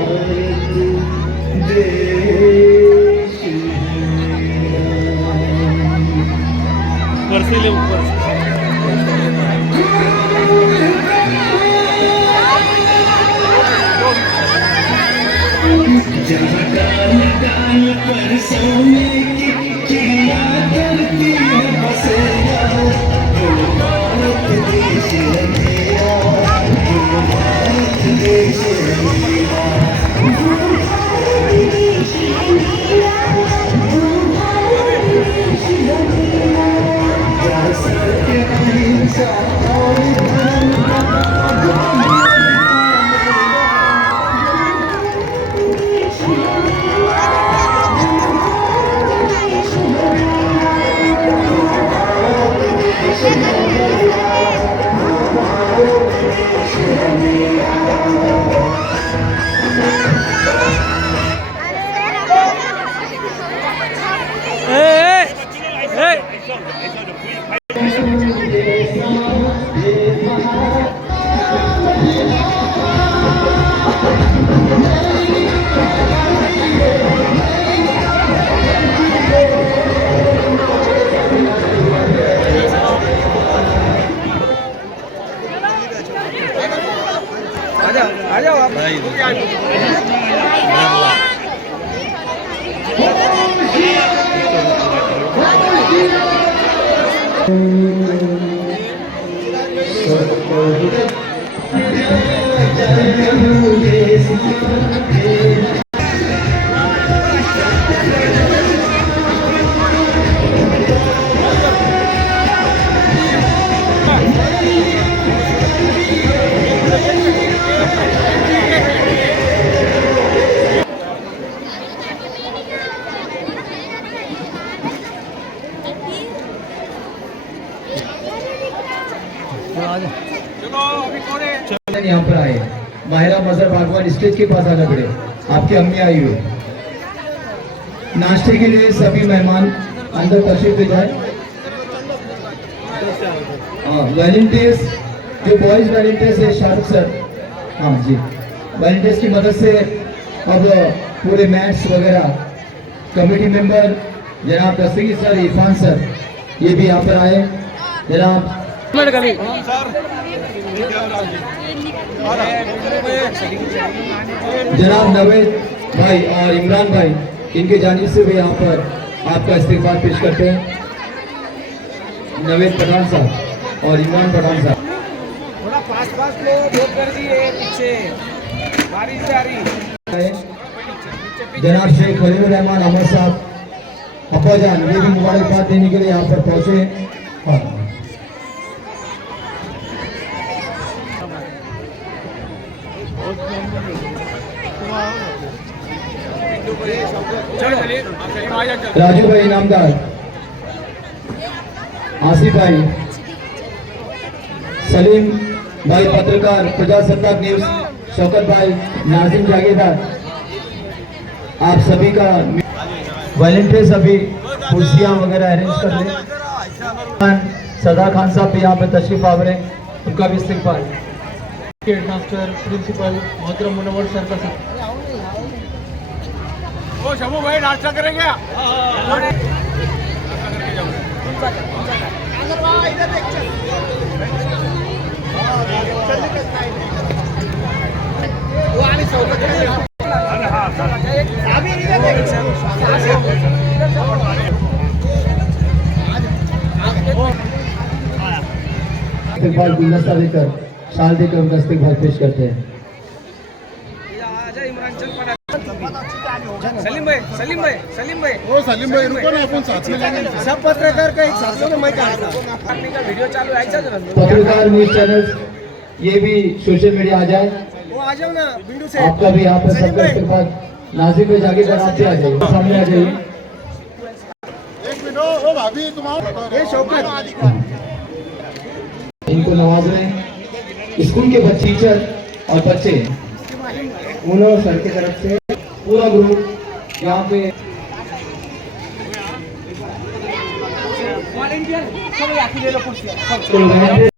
यहाँ पर आए माहिरा मजहर बागवान स्टेज के पास आना पड़े, आपकी अम्मी आई हुई। नाश्ते के लिए सभी मेहमान अंदर तशरीफ ले जाए। वॉलंटियर्स जो बॉयज वॉलंटियर्स है शाहरुख सर, हाँ जी, वॉलंटियर्स की मदद से अब पूरे मैट्स वगैरह कमेटी मेंबर जनाब दस्तगीर सर, इरफान सर ये भी यहाँ पर आए। जनाब जनाब नवेद भाई और इमरान भाई इनके जानिब से भी यहाँ पर आपका इस्तेमाल पेश करते हैं। नवेद पठान साहब और इमरान पठान साहब। थोड़ा पास लो, बहुत गर्दी है पीछे, बारिश जा रही। जनाब शेख खलील रहमान अमर साहब अप्पा जान ये भी मुबारकबाद देने के लिए यहाँ पर पहुंचे। राजू भाई इनामदार, आसिफ भाई, सलीम भाई पत्रकार प्रजासत्ताक न्यूज, शौकत भाई, नाजिम जागीरदार, आप सभी का वॉलंटियर्स अभी कुर्सियां वगैरह अरेंज कर लें। सदा खान साहब भी यहाँ पर तशरीफ आवर हैं, उनका भी इस्तेमाल। हेडमास्टर प्रिंसिपल मोहतरम मुनव्वर सर का सब ओ शमू भाई नाश्ता करेंगे इस्तेमाल गुलदस्ता देकर शाल देकर उनका इस्तेमाल पेश करते हैं। सलीम भाई ओ सलीम भाई रुको ना, अपन साथ में जाएंगे। सब पत्रकार का एक साथ में मैं कहा का वीडियो चालू है, ऐसा पत्रकार न्यूज चैनल ये भी सोशल मीडिया आ जाए। वो आ जाओ ना बिंदु से। आपका भी यहाँ पर सबका इस्तेमाल नाजिम में जाके कर आप भी आ जाइए, सामने आ जाइए। एक मिनट ओ भाभी तुम्हारा ये शौकत इनको नवाज रहे हैं स्कूल के टीचर और बच्चे, उन्होंने सर की तरफ से पूरा ग्रुप यहाँ पे वॉलंटियर सब ले लो कुर्सियां।